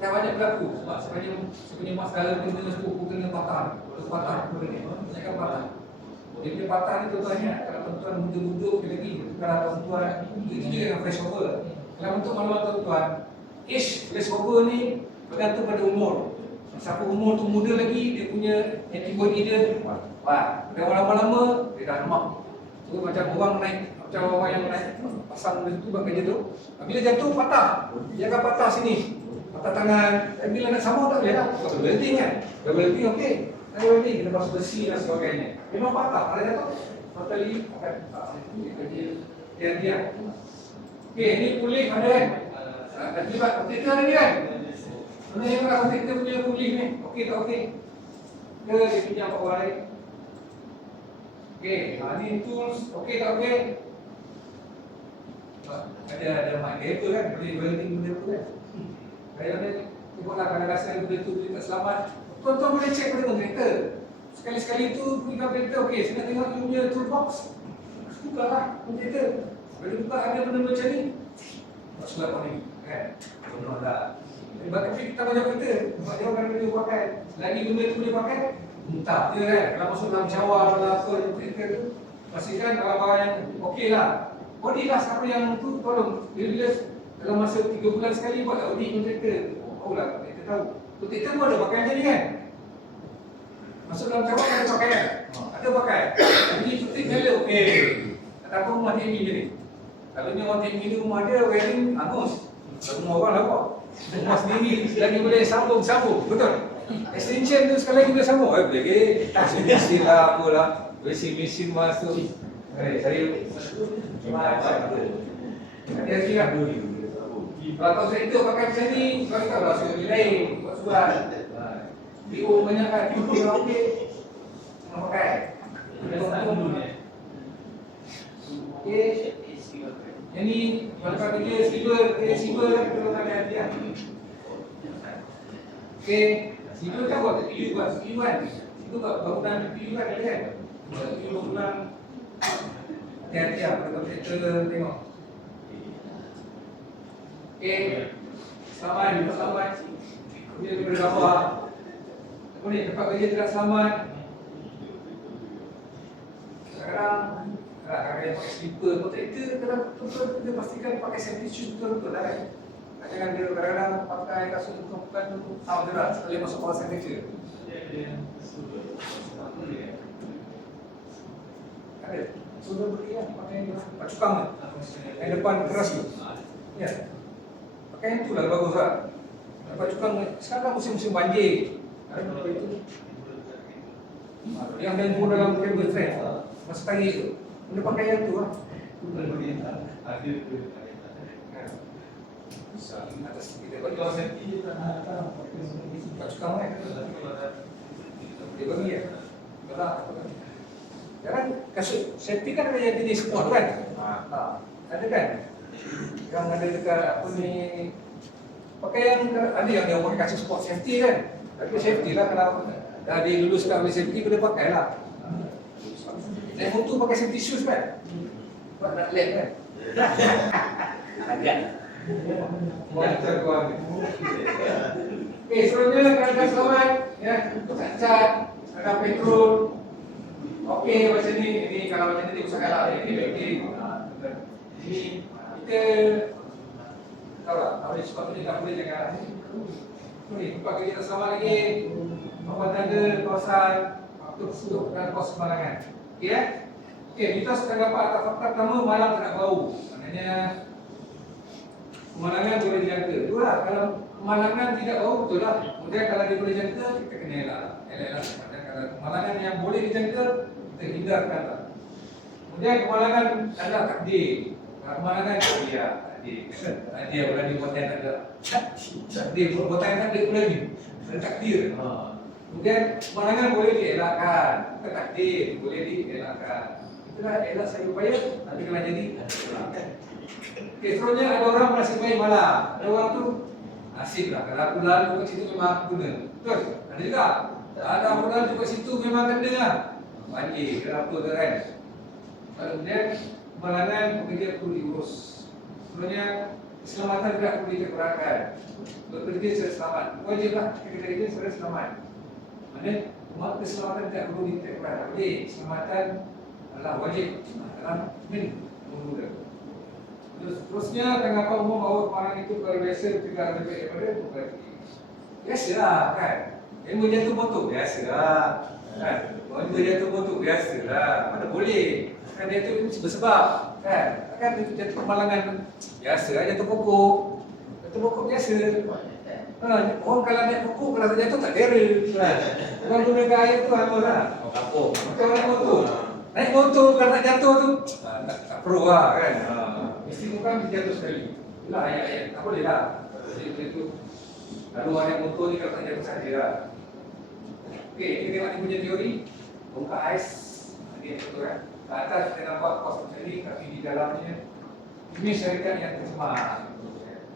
tak banyak berlaku. Sebab sebenarnya masalah kena sepupu kena patah, patah, banyakkan patah. Dia punya patah ni contohnya, kalau tuan-tuan muda-muda lagi, kalau tuan-tuan, itu juga dengan flash over. Kalau untuk maluan tuan-tuan, age flash over ni bergantung pada umur. Siapa umur tu muda lagi, dia punya antibody dia wah, dia lama-lama dia dah lemak. So macam orang naik, macam orang yang naik pasang benda tu bagai jatuh. Bila jatuh patah, dia akan patah sini. Patah tangan. Bila nak sambung tak boleh lah. Tak berhenti kan? Tak berhenti okey. Tak berhenti, kita basuh bersih dan sebagainya. Memang patah, kalau jatuh totally akan dia. Okey, ini pulih ada kan? Terlibat kontektor ada ni kan? Mana yang nak kontektor punya pulih ni? Okey tak okey? Dia pinjam Pak Wai. Okey, ni tools, okey tak okey? Ada mic label kan, boleh welding benda tu kan. Saya ni buatlah kalau rasa benda tu tak selamat. Tuan-tuan boleh cek pada kontraktor. Sekali-sekali tu pergi ke kontraktor, okey, saya nak tengok you punya toolbox. Bukalah kontraktor. Bila buka ada benda macam ni, masuklah kau ni, kan? Benar tak? Tapi kita banyak kita, sebab dia orang boleh pakai. Lagi benda tu boleh pakai, entah je kan. Kalau masuk dalam cawan lah apa, kontraktor tu, pastikan kalau yang okey lah. Audit lah siapa yang tu tolong. Bila dalam masa 3 bulan sekali buat audit kontraktor. Oh lah, kita tahu. Kontraktor pun ada pakai macam ni kan? Masuk dalam cawan ada pakai kan? Ada pakai. Jadi putih nyala, okey. Ataupun rumah TMI je ni. Kalau ni orang TMI ni rumah dia, wedding, angus. Rumah orang lah kok. Rumah sendiri, lagi boleh sambung, betul? Extension tu sekali lagi boleh sambung. Boleh ke? Mesin lah, apalah. Mesin masuk. Saya hati-hati lah. Kalau tak saya itu pakai macam ni, kalau tak masuk lebih lain, buat surat. PO banyak kan, PO okey. Jangan pakai. Okey. Yang ni, kalau kata dia silver, kalau tak hati-hati lah. Okey. Silver kan buat PU kan? Itu bangunan PU kan, ada kan? PU bangunan. Hati-hati lah, kalau kita tengok. Okey, selamat. Dia daripada gambar. Apa ni, tempat kerja tidak selamat. Sekarang, kalau yang pakai slipper, kontraktor kalau betul-betul kita pastikan pakai safety shoes betul-betul lah kan. Jangan dia kadang-kadang pakai kasut bukan tu, tahu je lah, sekali masuk kawasan kerja. Ada. Sudah beri lah, pakai Pak Cukang lah. Yang depan keras tu. Ya. Pakai yang tu lah bagus lah. Pak Cukang, sekarang musim-musim banjir. Ada pakai itu. Yang main pun dalam kabel train. Masa tadi tu. Benda pakai yang tu lah. Atas kita bagi Pak Cukang kan. Dia bagi ya. Belah. Sekarang kasut safety kan ada yang jenis sport kan? Ada kan? Yang ada dekat apa ni, pakai yang ada yang pakai kasut sport safety kan? Tapi safety lah, kalau dah diluluskan oleh safety boleh pakai lah. Naik motor pakai safety shoes kan? Buat nak lap kan? Agak monitor kau ambil. Okay, seterusnya kalau selamat ya, cat, ada petrol. Okey, macam ni kalau macam ni usahkan lah, ini baik-baik. Ini kita tahu lah, apa sebab ni tak boleh jangan. Ni tempat kita selamat lagi. Tempat tanda kawasan untuk dan kos kemalangan. Okey ya? Okey, mitos tanggapan atau fakta pertama, malam tak nak bau. Maknanya kemalangan boleh dijangka. Betul lah, kalau kemalangan tidak bau, betul lah. Kemudian kalau dia boleh jangka, kita kena elak. Kalau kemalangan yang boleh dijangka, kita hindarkan lah. Kemudian kemalangan adalah takdir. Kemalangan takdir. Takdir berani buatan tak ada. Takdir buatan tak ada berani. Ada takdir. Kemudian kemenangan boleh dielakkan, bukan takdir, boleh dielakkan. Itulah elak saya upaya, tapi kena jadi. Okey, seterusnya ada orang nasib baik malam. Ada orang tu nasib lah. Kalau aku lalu kat situ memang aku guna. Betul? Ada juga. Ada aku lalu kat situ memang kena lah. Banjir, kenapa ke kan? Kemudian kemalangan pekerja perlu diurus. Sebenarnya keselamatan tidak perlu dikurangkan. Bekerja secara selamat. Wajiblah kita kerja secara selamat. Maksudnya keselamatan tidak perlu dikurangkan. Jadi keselamatan adalah wajib dalam mengemudi. Terusnya tanggapan umum bahawa kemalangan itu kalau biasa tidak lebih baik daripada bekerja. Biasalah kan. Ilmu jatuh motor biasalah. Kan? Ilmu jatuh motor biasalah. Mana boleh? Kan dia tu bersebab kan? Kan jatuh kemalangan biasa, jatuh pokok. Jatuh pokok biasa. Orang kalau naik pokok kalau tak jatuh tak kira. Kan? Orang guna air tu lah. Oh, kampung. Macam naik motor. Naik motor kalau tak jatuh tu tak perlu lah kan. Mesti bukan jatuh sekali. Itulah ayat-ayat. Tak boleh lah. Jadi itu lalu naik motor ni kalau tak jatuh saja lah. Okey, kita tengok ni punya teori. Bongkar ais. Dia betul kan. Ke atas kita nampak kos macam ni, tapi di dalamnya ini syarikat yang tercemar.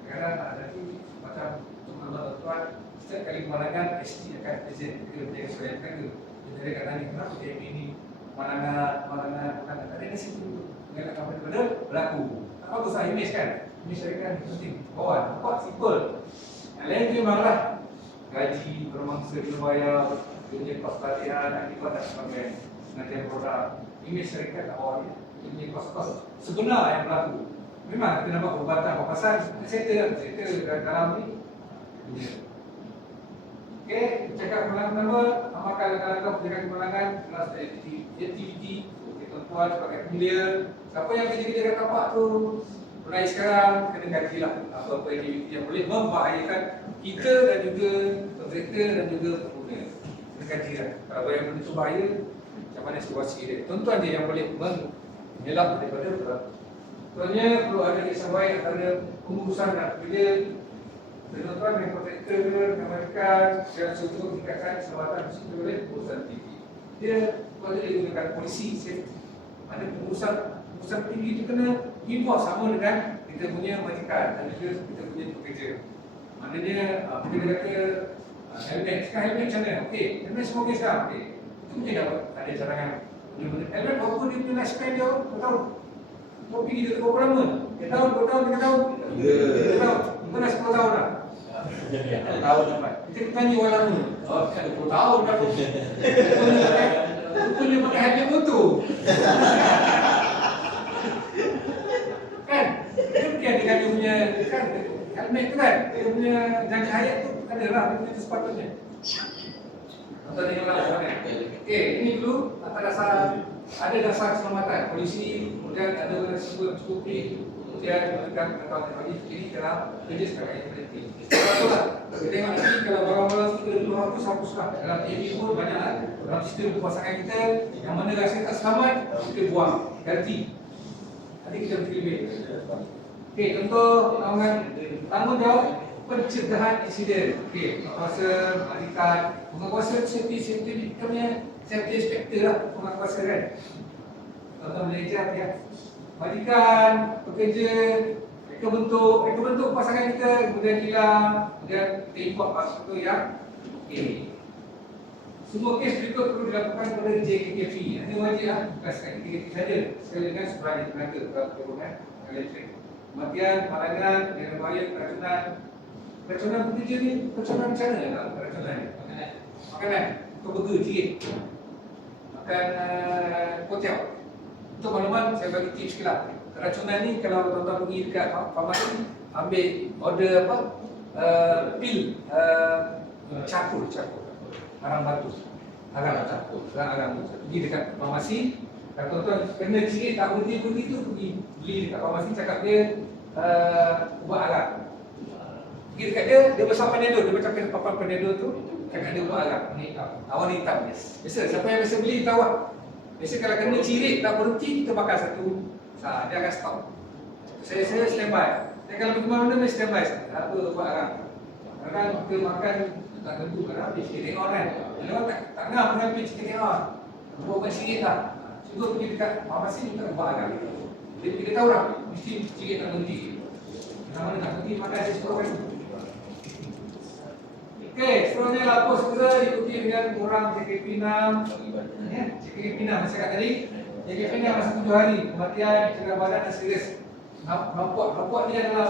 Kadang-kadang ada ni macam tuan-tuan, setiap kali kemalangan ST akan present kita menjaga supaya mereka. Jadi kadang ni kenapa dia ini kemalangan bukan ada di situ mengelakkan daripada berlaku. Tak bagus lah image kan? Image syarikat ni penting. Kawan, nampak simple. Yang lain tu memanglah gaji, bermangsa dibayar, dunia kos pelatihan, akibat dan sebagainya. Pengajian produk. Imej syarikat tak bawa dia. Ini kos-kos sebenar yang berlaku. Memang kita nampak perubatan papasan, settle dalam ni. Okey, cakap kemalangan pertama, amalkan langkah-langkah penjagaan kemalangan, kelas aktiviti, tuan-tuan sebagai pemilihan. Siapa yang kerja-kerja kat tapak tu, mulai sekarang kena kajilah apa-apa aktiviti yang boleh membahayakan kita dan juga kontraktor dan juga pengguna. Kena kajilah. Kalau yang benda tu bahaya, macam mana situasi dia. Tuan-tuan dia yang boleh mengelak daripada berat. Contohnya perlu ada kesesuaian antara pengurusan dan kerja tuan-tuan dengan kontraktor, dengan majikan dan seluruh tingkatkan keselamatan mesti oleh pengurusan tinggi. Dia perlu digunakan polisi, safety. Ada pengurusan tinggi itu kena involve sama dengan kita punya majikan dan juga kita punya pekerja. Maknanya kita kata helmet, sekarang helmet macam mana? Okey, helmet semua okey sekarang? Okey. Itu mungkin ada cadangan. Helmet berapa dia punya lifespan dia? Kau tahu? Kau pergi kita berapa lama? 3 tahun, 2 tahun, 3 tahun? 3 tahun. Kau dah 10 tahun dah? 10 tahun dapat. Kita tanya orang lama. Oh, 10 tahun dah. Rupanya pakai helmet motor. Kan? Dia mungkin ada dia punya kan, helmet tu kan? Dia punya jangka hayat tu ada lah. Dia punya sepatutnya. Tuan tengoklah macam mana. Okey, ini dulu atas dasar ada dasar keselamatan polisi, kemudian ada resiko cukupi, kemudian memberikan pengetahuan bagi ini dalam kerja sebagai yang penting. Itulah. Kita tengok nanti kalau barang-barang kita dulu hapuslah. Dalam TV pun banyaklah. Dalam sistem pemasangan kita yang mana rasa tak selamat kita buang, ganti. Nanti kita beri lebih. Okey, contoh tanggungjawab pencegahan insiden. Okey, penguasa, majikan, penguasa safety kita punya safety inspector lah penguasa kan. Contoh manager ya. Majikan, pekerja, reka bentuk pasangan kita, kemudian hilang, kemudian kita import pasal yang okey. Semua kes berikut perlu dilakukan kepada JKTV. Ini wajib lah, bukan sekali JKTV saja. Sekali dengan sebagai tenaga perhubungan elektrik. Kematian, kemalangan, yang bahaya, keracunan pekerja ni, keracunan macam mana lah keracunan ni? Makanan, kau burger, cirit. Makan hotel. Untuk makluman, saya bagi tips sikit lah. Keracunan ni, kalau tuan-tuan pergi dekat farmasi, ambil order apa? Pil, cakur. Arang batu. Arang batu. Pergi dekat farmasi, kalau tuan-tuan kena cirit, tak berhenti tu, pergi beli dekat farmasi, cakap dia ubat arang. Pergi dekat dia besar panadol, dia macam papan panadol tu, cakap dia ubat arang, awan hitam. Biasa, siapa yang biasa beli tahu lah. Biasa kalau kena cirit, tak berhenti, kita bakar satu, dia akan stop. Saya standby. Saya kalau pergi mana-mana, saya standby. Apa ubat arang. Kadang kita makan Tak tentu kerana pitch KTR kan. Kalau tak nak dengan pitch KTR, buat sikit lah. Cuba pergi dekat Masin kita ubah agak. Jadi kita tahu lah, mesti sikit tak berhenti. Mana tak berhenti, maka saya suruh kan. Okey, seterusnya lapor segera ikuti dengan kurang JKP 6. Ya, JKP 6 saya cakap tadi. JKP 6 masa 7 hari kematian cedera badan dan serius. Nampak ni adalah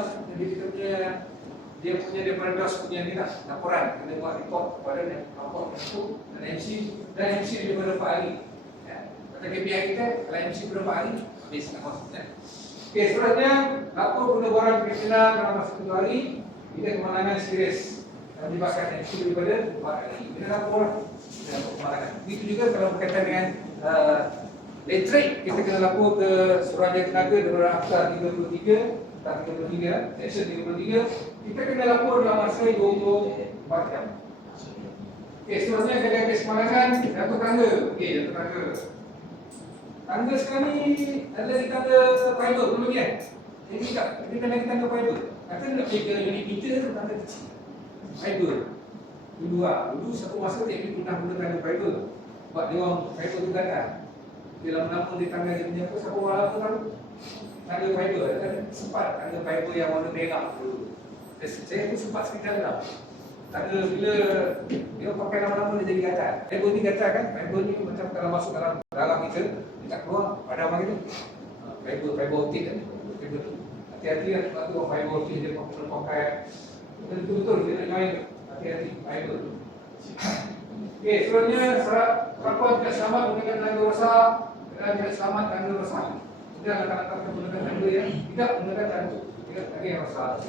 dia punya daripada DOS punya ni lah, laporan kena buat report kepada dia, lapor itu dan MC daripada 4 hari. Ya. Kata KPI kita, kalau MC berapa hari, habis nak masuk. Ya. Okey, seterusnya lapor guna barang kriminal dalam masa 7 hari bila kemalangan serius dan melibatkan MC daripada 4 hari. Kita lapor kemalangan. Begitu juga kalau berkaitan dengan elektrik, kita kena lapor ke Suruhanjaya Tenaga daripada Akta 33 section 33, kita kena lapor dalam masa 24 jam. Okey, seterusnya jaga kes kemalangan, jatuh tangga. Okey, jatuh tangga. Tangga sekarang ni ada di tangga fiber belum kan? Ini tak, kita kena di tangga fiber. Kata nak pergi ke unit meter tu tangga kecil. Fiber. Dulu satu masa TP pernah guna tangga fiber. Sebab dia orang fiber tu gagal. Dia lama-lama di tangga dia punya apa, siapa orang lama tahu? Tangga fiber, kan sempat tangga fiber yang warna merah dulu. Saya pun sempat sekitar dalam. Tangga bila dia pakai lama-lama dia jadi gatal. Fiber ni gatal kan? Fiber ni macam kalau masuk dalam kita, dia tak keluar, padam gitu. Fiber optik kan? Fiber tu. Hati-hati lah, sebab tu fiber optik dia pakai. Betul-betul dia nak join, hati-hati fiber tu. Okey, seterusnya syarat perlakuan tidak selamat menggunakan tangga rosak dan tidak selamat tangga rosak. Sudah akan menggunakan tangga yang tidak menggunakan tangga yang rosak.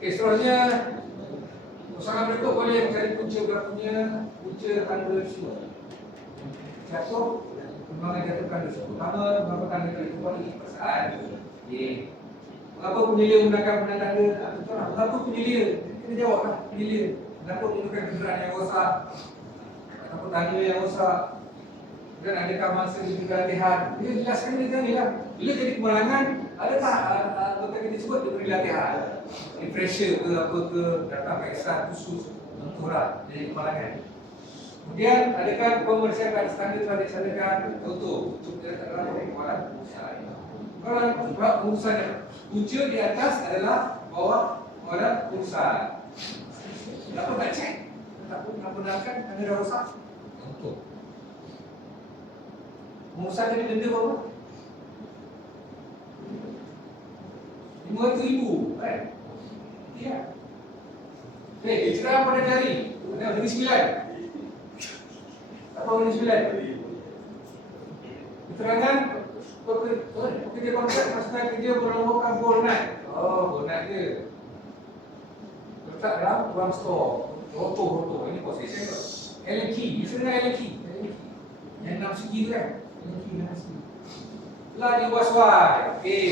Okey, seterusnya usaha berikut boleh mencari punca berlakunya punca tangga tersebut. Jatuh, kembangan jatuh tangga tersebut. Pertama, mengapa tangga tersebut ini perasaan. Mengapa penyelia menggunakan benda tangga? Mengapa penyelia? Kita jawablah penyelia. Mengapa menggunakan kenderaan yang rosak? Atau tangga yang rosak? Dan adakah masa diberi latihan? Dia jelaskan dia ni lah. Bila jadi kemalangan, adakah anggota kita sebut diberi latihan? Refresher ke apa ke, datang ekstra khusus untuk orang jadi kemalangan. Kemudian, adakah pemeriksaan standar telah dilaksanakan? Untuk dia tak dalam kemalangan. Kalau pengurusan punca di atas adalah bawah kemalangan pengurusan. Kenapa tak cek? Tak pun benarkan tangga dah rosak? Untuk pengurusan jadi denda berapa? RM500,000 kan? Ya. Okey, cedera pada jari. Negeri 9. Apa negeri 9? Keterangan pekerja kontrak masa kerja berlombakan bonat. Bonat dia letak dalam ruang stor. Roto. Ini posisi Allen key. Bisa dengar Allen key. Yang 6 segi tu kan? Telah diwaswai. Okey.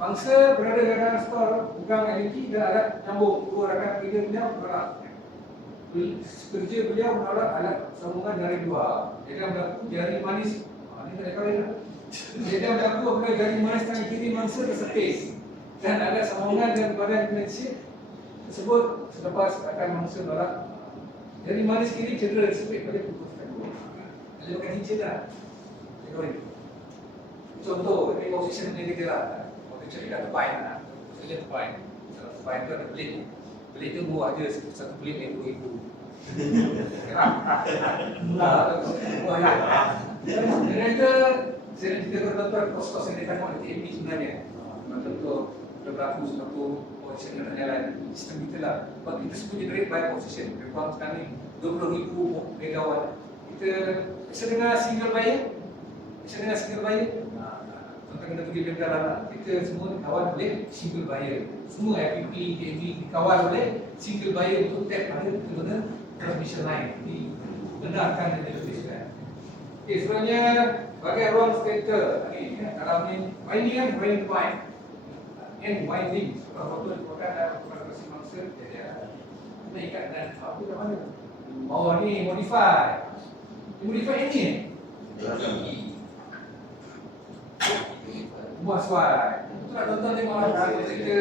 Bangsa berada dalam stor pegang Allen key dan alat nyambung. Dua rakan kerja beliau menolak. Kerja beliau menolak alat sambungan dari luar. Jadi berlaku jari manis. Ini tak ada kawin lah. Jadi berlaku apabila jari manis tangan kiri mangsa tersepis dan alat sambungan dan badan Malaysia tersebut selepas akan mangsa menolak. Jari manis kiri cedera tersepit pada pukul. Ada bukan hijau lah. Contoh, ini position ni kita lah. Position ni dah terbaik lah. Position terbaik. Kalau terbaik tu ada pelit. Pelit tu buat je satu pelit yang RM2,000. Kerap. Buat lah. Dan itu, saya nak cerita kepada kos-kos yang dia tengok di TMP sebenarnya. Betul-betul. Sudah berlaku satu position yang tak jalan. Sistem kita lah. Sebab kita sebenarnya generate by position. Reform sekarang ni 20,000 megawatt. Kita bisa dengar single buyer? Contoh kita pergi ke dalam lah. Kita semua dikawal oleh single buyer. Semua FPP, DB dikawal oleh single buyer untuk tap pada kita transmission line. Jadi benarkan dan dilepaskan. Okey, sebenarnya bagai ruang stator ni, dalam ni winding kan, winding point and winding. Kalau betul dikuatkan dalam operasi mangsa, dia ada ikat dan apa kat mana? Bawah ni modify. Modify ini buat suai. Itu nak tonton tengok lah kita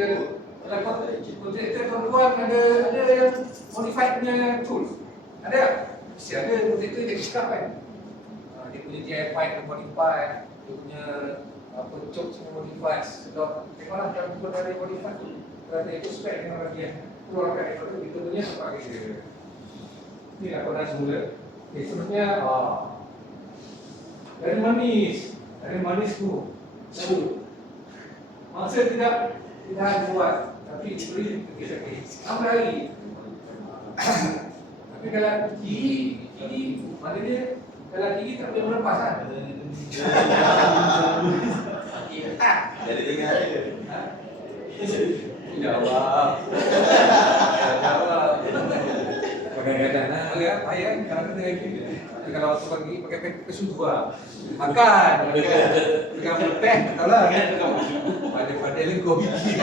Kalau kontraktor tuan ada yang modified punya tools. Ada tak? Mesti ada kontraktor dia cakap kan. Dia punya TI pipe dia modify, dia punya apa choke semua modify. Sedap. Tengoklah kalau pun ada yang modify tu. Kalau ada itu spek dengan bagian. Keluarkan daripada itu punya sebagai dia. Ini lah kodan semula. Okay, sebenarnya dari manis tu. Mangsa tidak buat, tapi beri sakit. Apa lagi? Tapi kalau gigi maknanya kalau gigi tak boleh melepas kan? Jadi dengar je. Jawab. Kadang-kadang payah kalau kena lagi. Kalau waktu pagi pakai kesu dua makan, pegang pelepeh, tahu lah kan? Pada lengkau biji.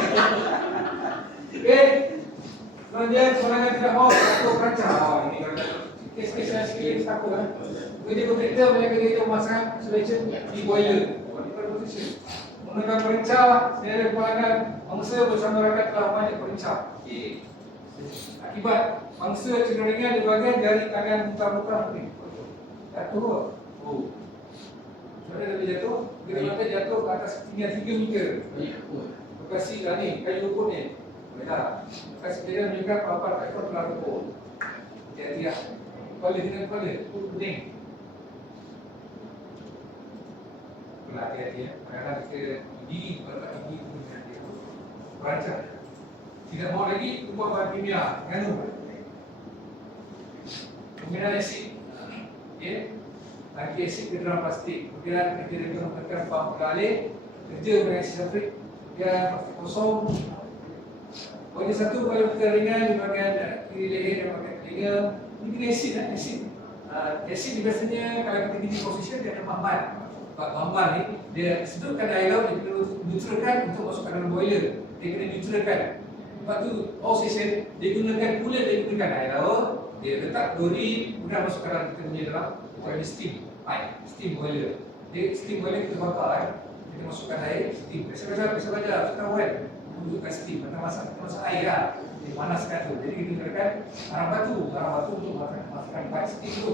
Kemudian seorang tidak mau atau kacau. Ini kes-kes yang sikit takut lah. Kerja kontraktor banyak kerja itu masak selection di boiler. Menggunakan perencah, saya ada pelanggan mangsa bersama rakyat telah banyak perencah. Akibat mangsa cenderungan di bahagian dari tangan muka-muka mungkin. Jatuh. Mana dia jatuh? Bila jatuh ke atas ketinggian 3 meter. Lokasi lah ni, kayu rukun ni. Lokasi dia menunjukkan apa-apa ekor telah rukun. Hati-hati lah. Kepala dengan kepala, itu pening. Itulah hati-hati ya. Kadang-kadang kita gigi, kalau gigi itu hati-hati. Perancang. Tidak mau lagi, ubah bahan kimia. Nganu. Penggunaan asid. Lagi asid ke dalam plastik. Kemudian kita menggunakan pump pengalih. Kerja dengan asid sulfrik. Kemudian plastik kosong. Poin satu, kalau kita ringan di bahagian kiri leher dan bahagian telinga. Ini asid lah, asid. Asid biasanya kalau kita gigi position dia ada mamban. Mamban ni, dia sedutkan air laut, dia kena neutralkan untuk masukkan dalam boiler. Dia kena neutralkan. Lepas tu, position, dia gunakan kulit, dia gunakan air laut. Dia letak klorin, kemudian masukkan dalam kita punya dalam steam pipe, steam boiler. Dia steam boiler kita bakar kan. Kita masukkan air, steam. Biasa baca, tahu kan? Menunjukkan steam, kita masak air lah. Dia panaskan tu. Jadi kita gunakan arang batu untuk masukkan pipe steam tu.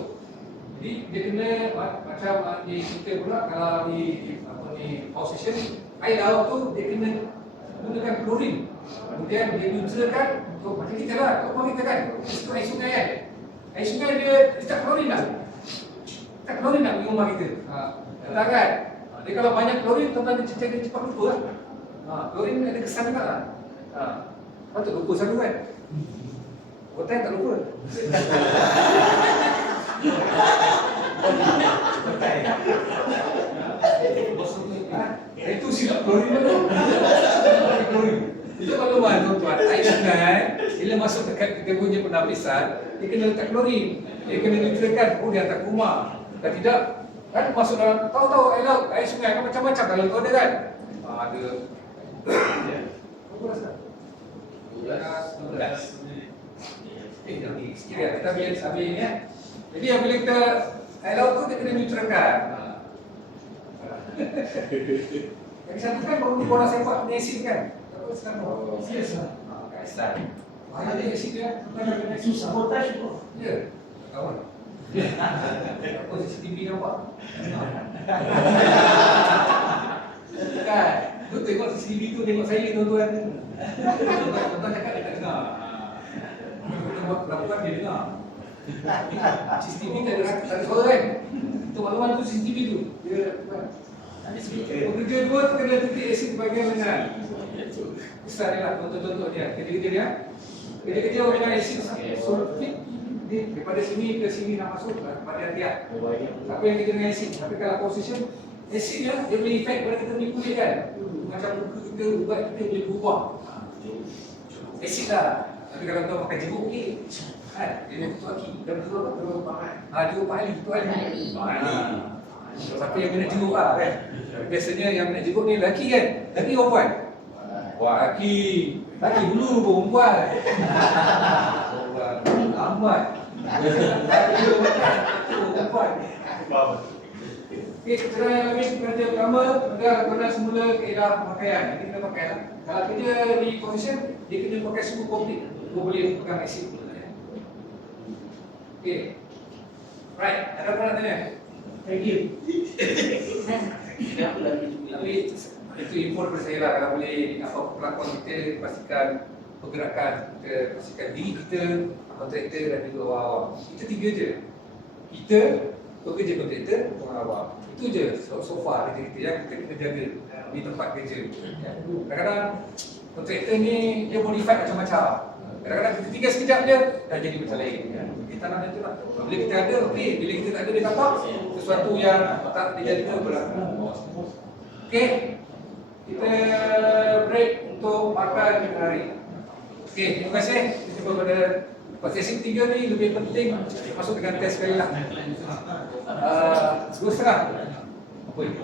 Jadi dia kena macam di kita pula kalau di position air laut tu dia kena gunakan klorin. Kemudian dia neutralkan untuk macam kita lah, kalau kita kan, itu air sungai kan. Air sungai dia tak klorin lah. Tak klorin lah di rumah kita. Tak kan? Dia kalau banyak klorin, tuan-tuan dia cepat lupa lah. Klorin ada kesan juga lah. Patut lupa selalu kan? Hotel tak lupa. Itu silap klorin tu. Klorin. Itu kalau tuan-tuan, air sungai, bila masuk dekat kita punya penapisan, dia kena letak klorin. Dia kena neutralkan, dia hantar ke rumah. Dan tidak, kan masuk dalam, tahu-tahu air laut, air sungai kan macam-macam kalau tu ada kan? Ada. Berapa rasa? 12. Nanti sikit ya, kita ambil ini ya. Jadi apabila kita air laut tu, dia kena neutralkan. Yang satu kan baru bola sepak punya asid kan? Serius lah. Kaisan. Mana dia asid dia? Bukan ada asid. Sabotaj tu. Ya. Kawan. Apa CCTV nampak? Kan? Tu tengok CCTV tu, tengok saya tuan-tuan. Tuan-tuan cakap dia tak dengar. Kita buat laporan dia dengar. CCTV tak ada suara kan? Itu makluman tu CCTV tu. Dia pekerja dua tu kena titik asid bahagian lengan. Besar dia lah, contoh-contoh dia. Kerja-kerja dia. Kerja-kerja orang dengan asid sulfik. Daripada sini ke sini nak masuk kepada dia. Tapi yang kita dengan asid. Tapi kalau position asid dia boleh efek pada kita punya kulit kan. Macam muka kita, ubat kita boleh berubah. Asid lah. Tapi kalau kau pakai jeruk ni, kan? Dia betul lagi. Dia betul apa? Jeruk pahali. Betul lagi. Siapa yang minat jeruk lah kan? Biasanya yang minat jeruk ni lelaki kan? Lelaki perempuan? Wah, lelaki. Lelaki dulu perempuan. Lambat. Perempuan. Okey, cara yang lain kerja pertama, adalah guna semula kaedah pemakaian. Ini kita pakai lah. Kalau kerja di position, dia kena pakai semua komplit. Kau boleh pegang exit. Okay. Right, ada apa nak tanya? Thank you. Tapi itu info daripada saya lah. Kalau boleh apa perlakuan kita, pastikan pergerakan kita, pastikan diri kita, kontraktor dan juga awam. Kita tiga je. Kita, pekerja kontraktor, orang awam. Itu je so far kerja kita yang kita kena jaga di tempat kerja. Kadang-kadang kontraktor ni dia modify macam-macam. Kadang-kadang kita tinggal sekejap je dah jadi macam lain. Kita nak macam lah. Bila kita ada, okey. Bila kita tak ada, dia nampak sesuatu yang tak dijadikan berlaku. Okey. Kita break untuk makan hari. Okey, terima kasih. Kita jumpa pada sesi 3 ni lebih penting masuk dengan test sekali lah. 2.5. Apa itu?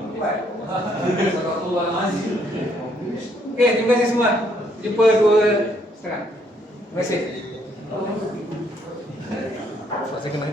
Okey, terima kasih semua. Jumpa 2.5. Terima kasih. Saya kena